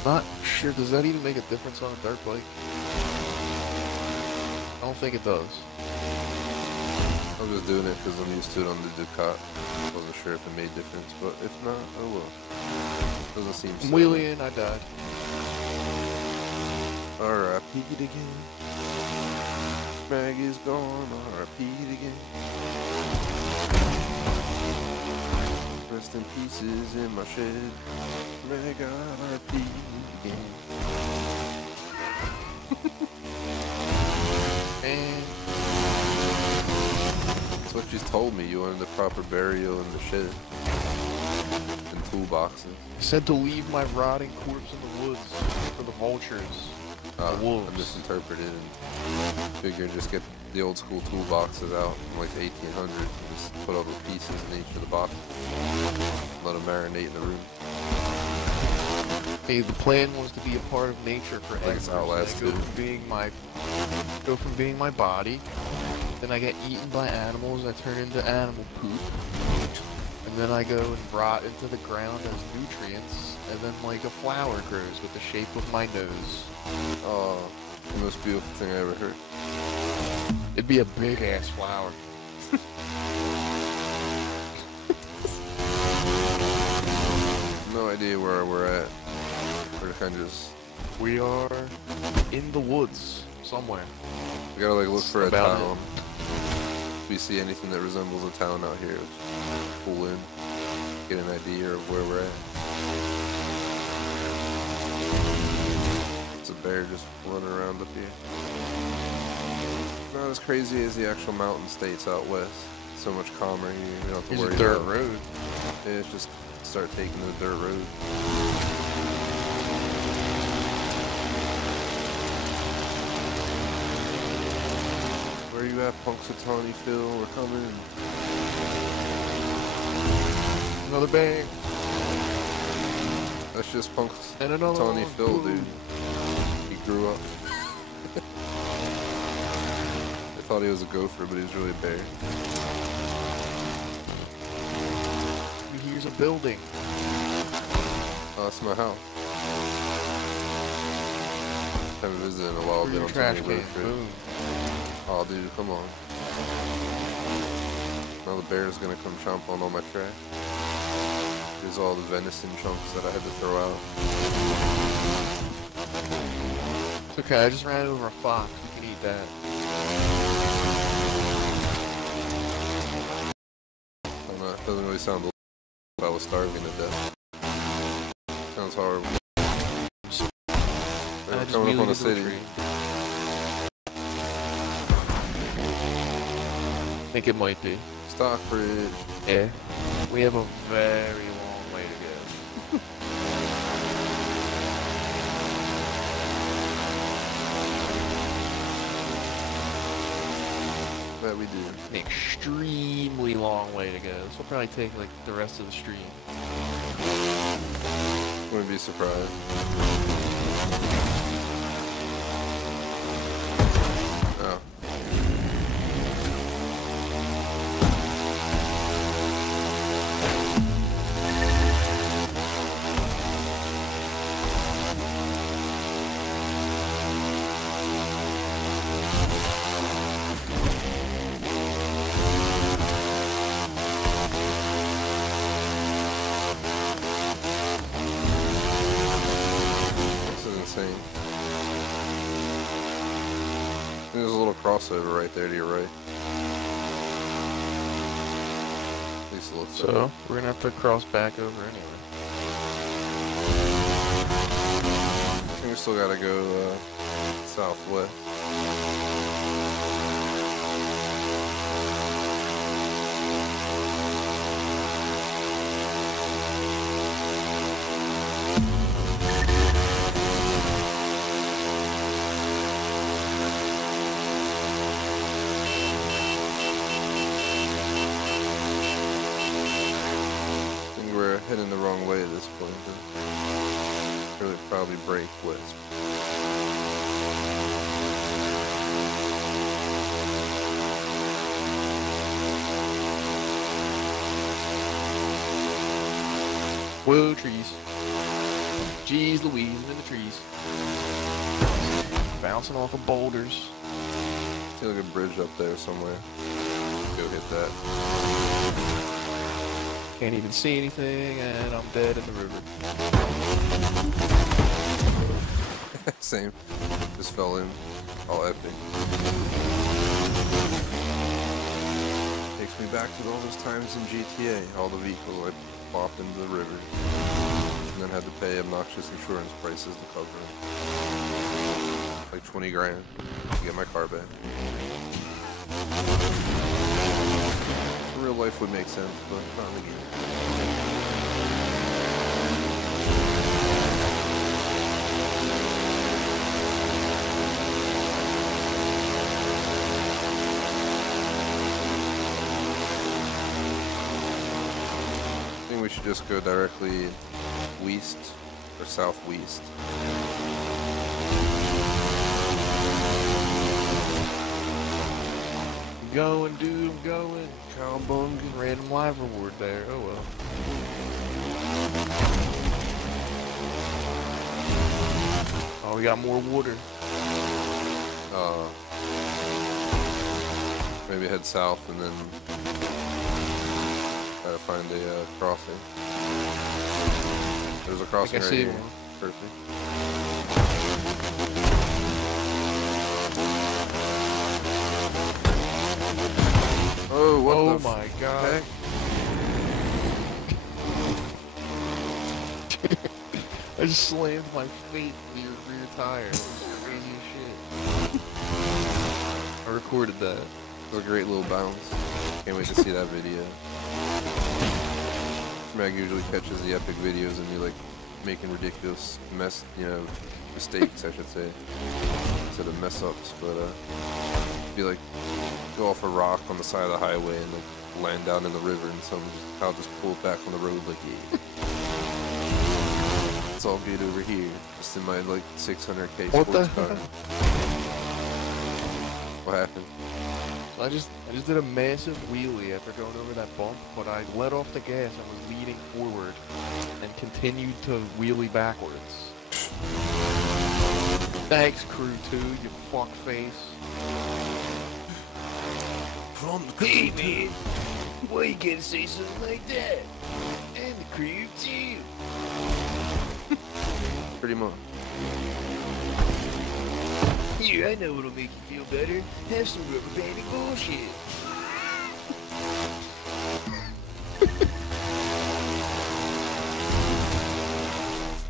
Not sure, does that even make a difference on a dirt bike? I don't think it does. I'm just doing it because I'm used to it on the Ducat. Wasn't sure if it made difference, but if not, oh well. Doesn't seem so. Wheelie in, I died. R.I.P. again. Schmag is gone, R.I.P. again. Rest in pieces in my shed. Schmag R.I.P. again. And That's what she's told me. You wanted the proper burial in the shed. And toolboxes. said to leave my rotting corpse in the woods for the vultures. I wolves. misinterpreted and figured just get the old school toolboxes out from like the 1800s and just put all the pieces in each of the boxes. Let them marinate in the room. Hey, the plan was to be a part of nature for Like it's ever. Outlast So I 2. go from being my body, then I get eaten by animals, I turn into animal poop, and then I go and rot into the ground as nutrients, and then like a flower grows with the shape of my nose. Oh, the most beautiful thing I ever heard. It'd be a big ass flower. No idea where we're at. We're kind of just, We are in the woods somewhere. we gotta like look for a About town. If we see anything that resembles a town out here, just pull in, get an idea of where we're at. It's a bear just running around up here. Not as crazy as the actual mountain states out west. So much calmer here. You don't have to Here's worry a dirt about road. Yeah, it's just start taking the dirt road. Where you at, Punxsutawney Phil? We're coming. Another bear. That's just And another Punxsutawney one. Phil, dude. He grew up. I thought he was a gopher, but he's really a bear. Here's a building. Oh, that's my house. Haven't visited in a while. Where's Been your on trash too many can? road trips. Boom. Oh, dude, come on. Now the bear's gonna come chomp on all my trash. Here's all the venison chunks that I had to throw out. It's okay, I just ran over a fox. We can eat that. I don't know, it doesn't really sound like I was starving to death. Sounds horrible. I just Coming up on wheeled the into a city. tree. I think it might be. Stockbridge. Yeah. We have a very long way to go. That we do. An extremely long way to go. This will probably take like the rest of the stream. Wouldn't be surprised. Oh. This is insane. crossover right there to your right. At least it looks like. So, we're gonna have to cross back over anyway. I think we still gotta go southwest. Heading the wrong way at this point. Really probably break west. Whoa, trees. Jeez Louise, I'm in the trees. Bouncing off of boulders. See like a bridge up there somewhere. Go hit that. Can't even see anything, and I'm dead in the river. Same. Just fell in. All epic. Takes me back to all those times in GTA. All the vehicles I popped into the river. And then had to pay obnoxious insurance prices to cover it. Like 20 grand to get my car back. In real life would make sense, but not in the game. I think we should just go directly west or southwest. I'm going, dude, I'm going. Cowabunga, random live reward there. Oh well. Oh, we got more water. Maybe head south and then try to find a crossing. There's a crossing right here. Perfect. Oh, what the my god. I just slammed my feet in your rear tire. It was crazy as shit. I recorded that. It was a great little bounce. Can't wait to see that video. Schmag usually catches the epic videos and you like making ridiculous mistakes, I should say, instead of mess ups. But be like go off a rock on the side of the highway and like land down in the river, and I'll just pull it back on the road like, yeah. It's all good over here, just in my like 600k sports car. What happened? I just did a massive wheelie after going over that bump, but I let off the gas and was leaning forward and continued to wheelie backwards. Thanks, crew 2, you fuckface. Hey man, why you gotta say something like that? And the crew too. Pretty much. Here, I know what'll make you feel better. Have some rubber banding bullshit.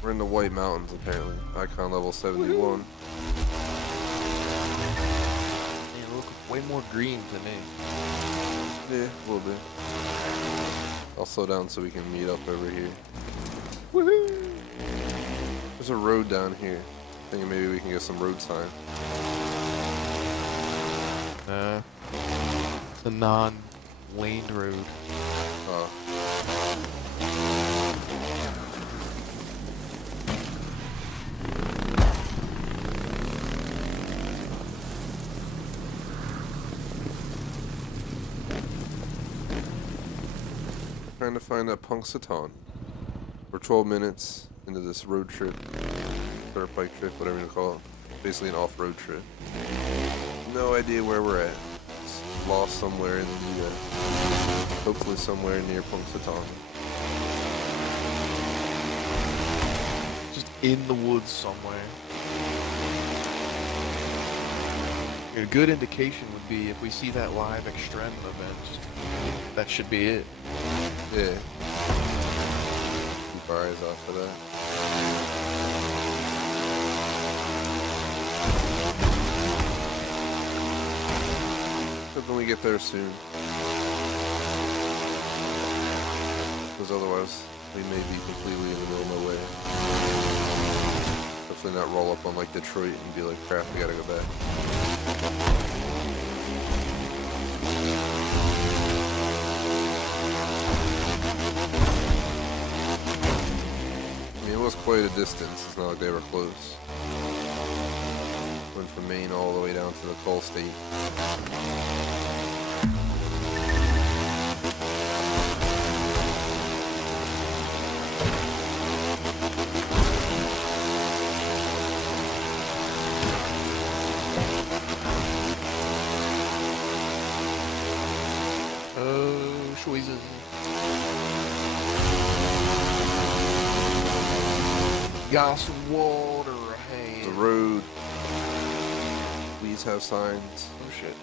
We're in the White Mountains apparently. Icon level 71. You look way more green to me. Yeah, a little bit. I'll slow down so we can meet up over here. Woohoo! There's a road down here. Thinking maybe we can get some road sign. It's a non-laned road. Trying to find that Punxsutawn. We're 12 minutes into this road trip. Dirt bike trip, whatever you call it. Basically an off-road trip. No idea where we're at. Just lost somewhere in the hopefully somewhere near Punxsutawn. Just in the woods somewhere. A good indication would be if we see that live Extreme event. That should be it. Yeah. Keep our eyes out for that. Hoping we get there soon. Because otherwise, we may be completely in the middle of nowhere. Hopefully not roll up on like Detroit and be like, crap, we gotta go back. I mean, it was quite a distance. It's not like they were close. Went from Maine all the way down to the coal state. Choices. Got some water ahead. The road. Please have signs. Oh shit.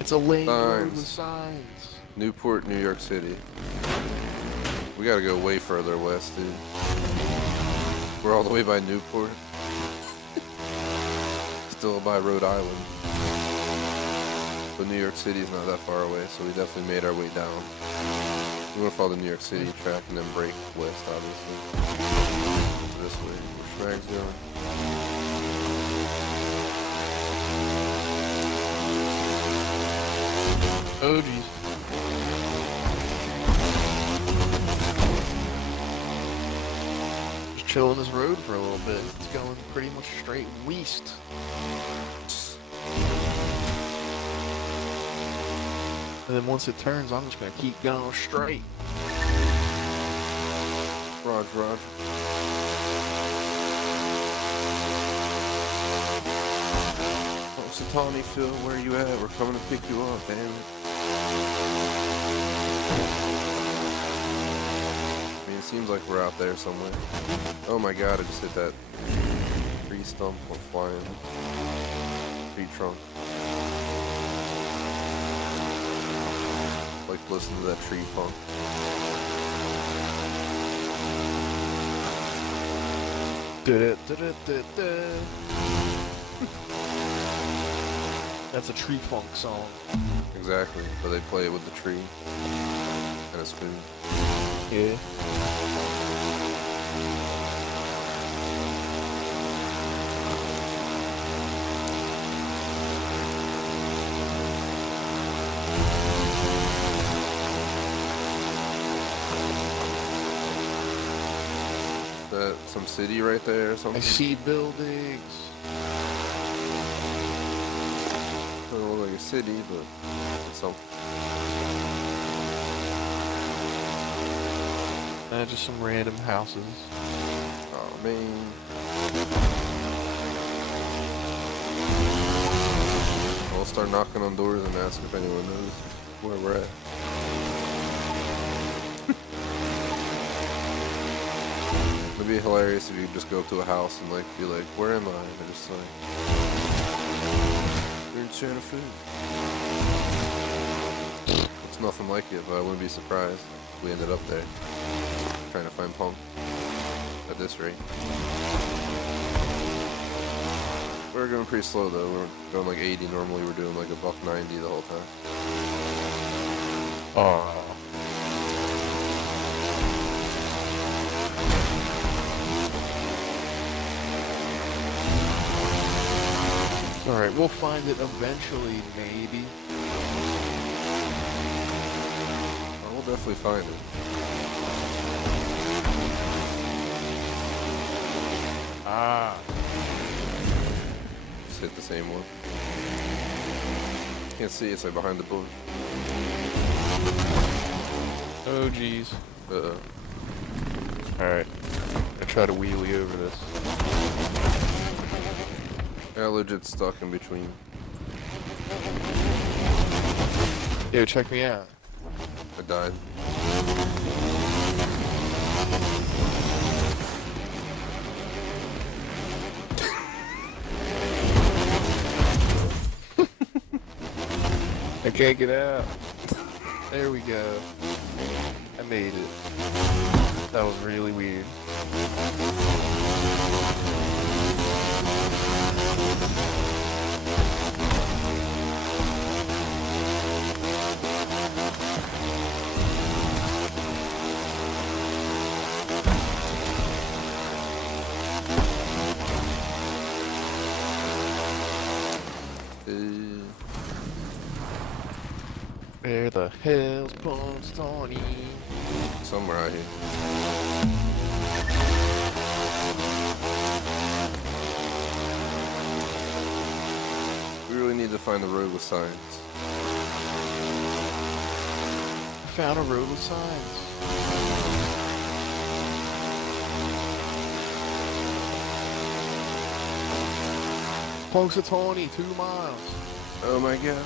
It's a lane road with signs. Newport, New York City. We gotta go way further west, dude. We're all the way by Newport. Still by Rhode Island. But New York City is not that far away, so we definitely made our way down. We want to follow the New York City track and then break west, obviously. This way, where Schmag's going. Oh geez. Just chilling this road for a little bit. It's going pretty much straight west. And then once it turns, I'm just gonna keep going straight. Roger, Roger. Oh, Satani, Phil, where you at? We're coming to pick you up, damn it. I mean, it seems like we're out there somewhere. Oh my god, I just hit that tree stump while flying. Tree trunk. Like, listen to that tree funk. That's a tree funk song. Exactly, but they play it with the tree and a spoon. Yeah. That some city right there or something? I see buildings. Doesn't look like a city, but it's something. Just some random houses. Oh man. I'll start knocking on doors and ask if anyone knows where we're at. It'd be hilarious if you could just go up to a house and like be like, where am I? And they're just like, you're in Santa Fe. It's nothing like it, but I wouldn't be surprised if we ended up there trying to find Punk at this rate. We're going pretty slow though. We're going like 80 normally. We're doing like a $1.90 the whole time. Oh. Alright, we'll find it eventually, maybe. We'll definitely find it. Ah. Just hit the same one. Can't see, it's like behind the bush. Oh, jeez. Uh-oh. Alright. I'm gonna try to wheelie over this. Yeah, legit stuck in between. Yo, check me out. I died. I can't get out. There we go. I made it. That was really weird. Where the hell's Punxsutawney? Somewhere out here. We really need to find the road with signs. I found a road with signs. Punxsutawney, 2 miles. Oh my god.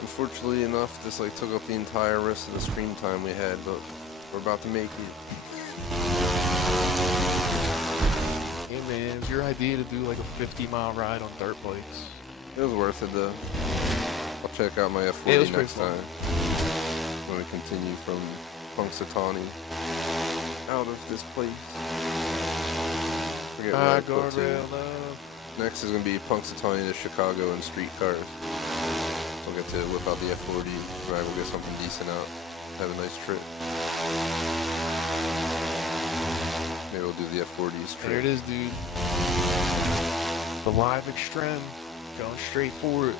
Unfortunately enough, this like took up the entire rest of the screen time we had, but we're about to make it. Hey man, it was your idea to do like a 50-mile ride on dirt bikes. It was worth it though. I'll check out my Yeah, it F40 was next pretty fun. time. When we continue from Punxsutawney out of this place. Forget what I put to. Guardrail, no. Next is going to be Punxsutawney to Chicago in streetcars. We'll get to whip out the F40, right? We'll get something decent out. Have a nice trip. Maybe we'll do the F40's trip. There it is, dude. The live extreme. Going straight for it.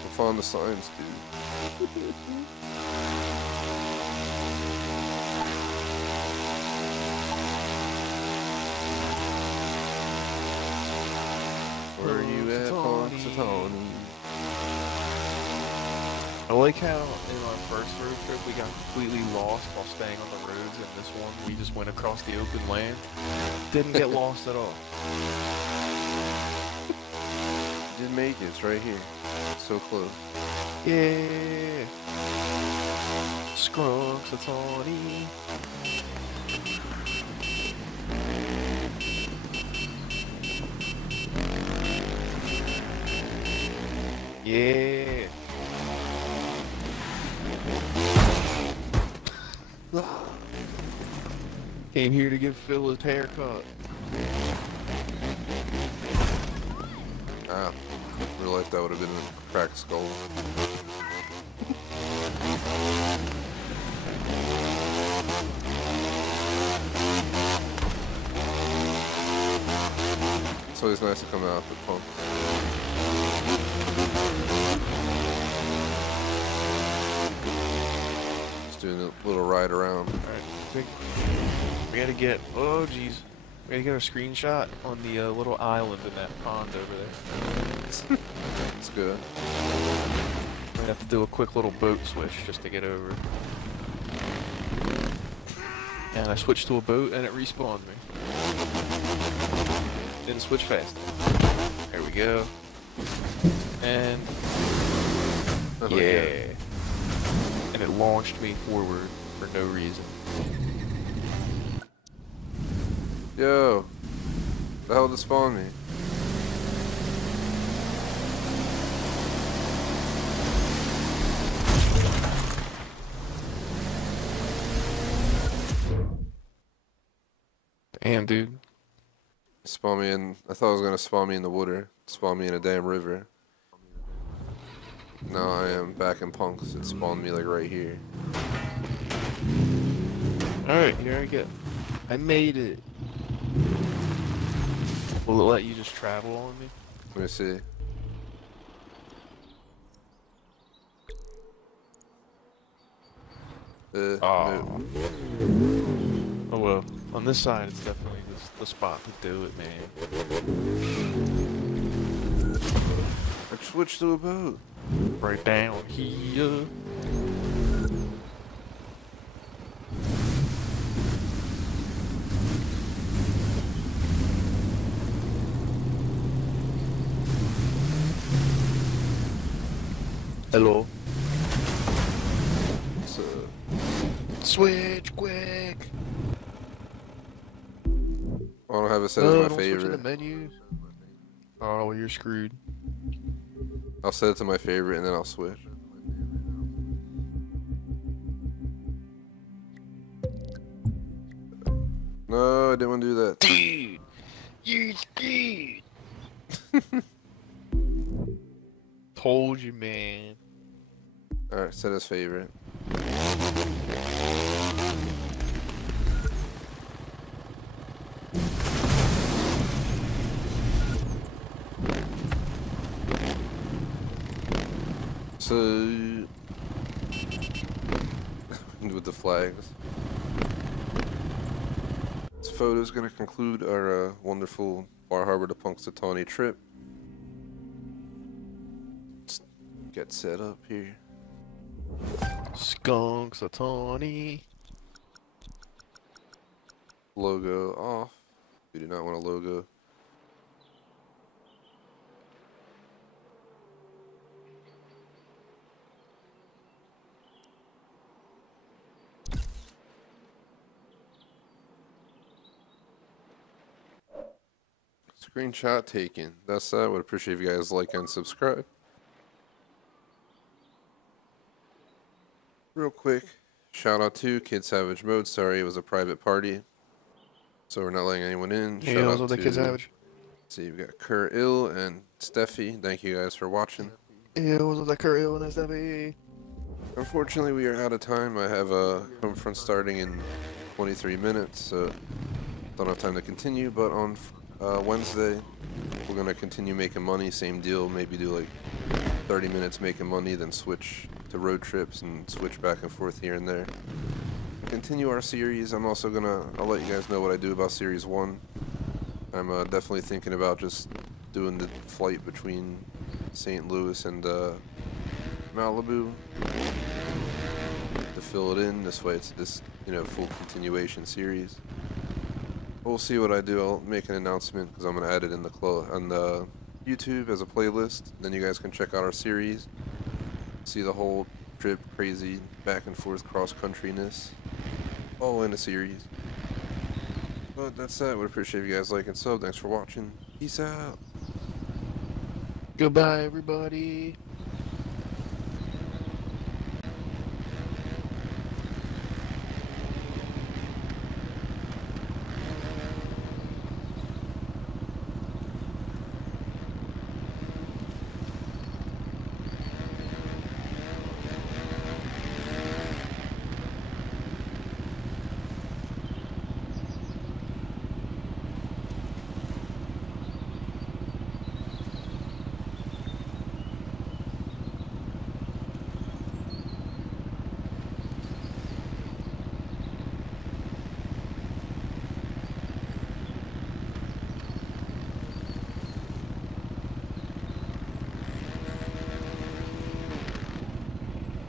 We'll find the signs, dude. Where are you at, Punxsutawney? I like how in our first road trip we got completely lost while staying on the roads, and this one we just went across the open land. Didn't get lost at all. Did make it, it's right here. So close. Yeah. Punxsutawney. Yeah. Came here to give Phil his haircut. Ah, real life that would have been a cracked skull. It's always nice to come out with pump. Just doing a little ride around. Alright, we gotta get, oh jeez. We gotta get a screenshot on the little island in that pond over there. It's good. We have to do a quick little boat switch just to get over. And I switched to a boat and it respawned me. Didn't switch fast. There we go. And Oh, yeah. And it launched me forward for no reason. Yo, the hell did spawn me? Damn, dude. Spawn me in. I thought it was gonna spawn me in the water. Spawn me in a damn river. No, I am back in Punks. It spawned me like right here. Alright, here I go. I made it. Will it let you just travel on me? Let me see. No. Oh well. On this side, it's definitely the spot to do it, man. I switched to a boat. Right down here. Hello. So, Switch quick. don't have it set as No, my don't switch in the favorite. menus. Oh, well, you're screwed. I'll set it to my favorite and then I'll switch. No, I didn't want to do that. Dude, you're screwed. Told you, man. Alright, set as favorite. So, with the flags. This photo is going to conclude our wonderful Bar Harbor to Punxsutawney trip. Let's get set up here. Skunk Satani. Logo off. We do not want a logo. Screenshot taken. That's that. Would appreciate if you guys like and subscribe. Real quick, shout out to Kid Savage Mode. Sorry, it was a private party, so we're not letting anyone in. Yeah, Shout those out are the to, Kid Savage. see, we've got Kurt Ill and Steffi. Thank you guys for watching. Yeah, those are the Curry and Steffi. Unfortunately, we are out of time. I have a home front starting in 23 minutes, so don't have time to continue. But on Wednesday, we're going to continue making money. Same deal, maybe do like 30 minutes making money, then switch to road trips and switch back and forth here and there. Continue our series. I'm also going to, I'll let you guys know what I do about Series 1. I'm definitely thinking about just doing the flight between St. Louis and Malibu to fill it in. This way it's this, full continuation series. We'll see what I do. I'll make an announcement because I'm going to add it in on the YouTube as a playlist. Then you guys can check out our series. See the whole trip, crazy back and forth cross-countryness. All in a series. But that's that. Would appreciate if you guys like and sub. Thanks for watching. Peace out. Goodbye, everybody.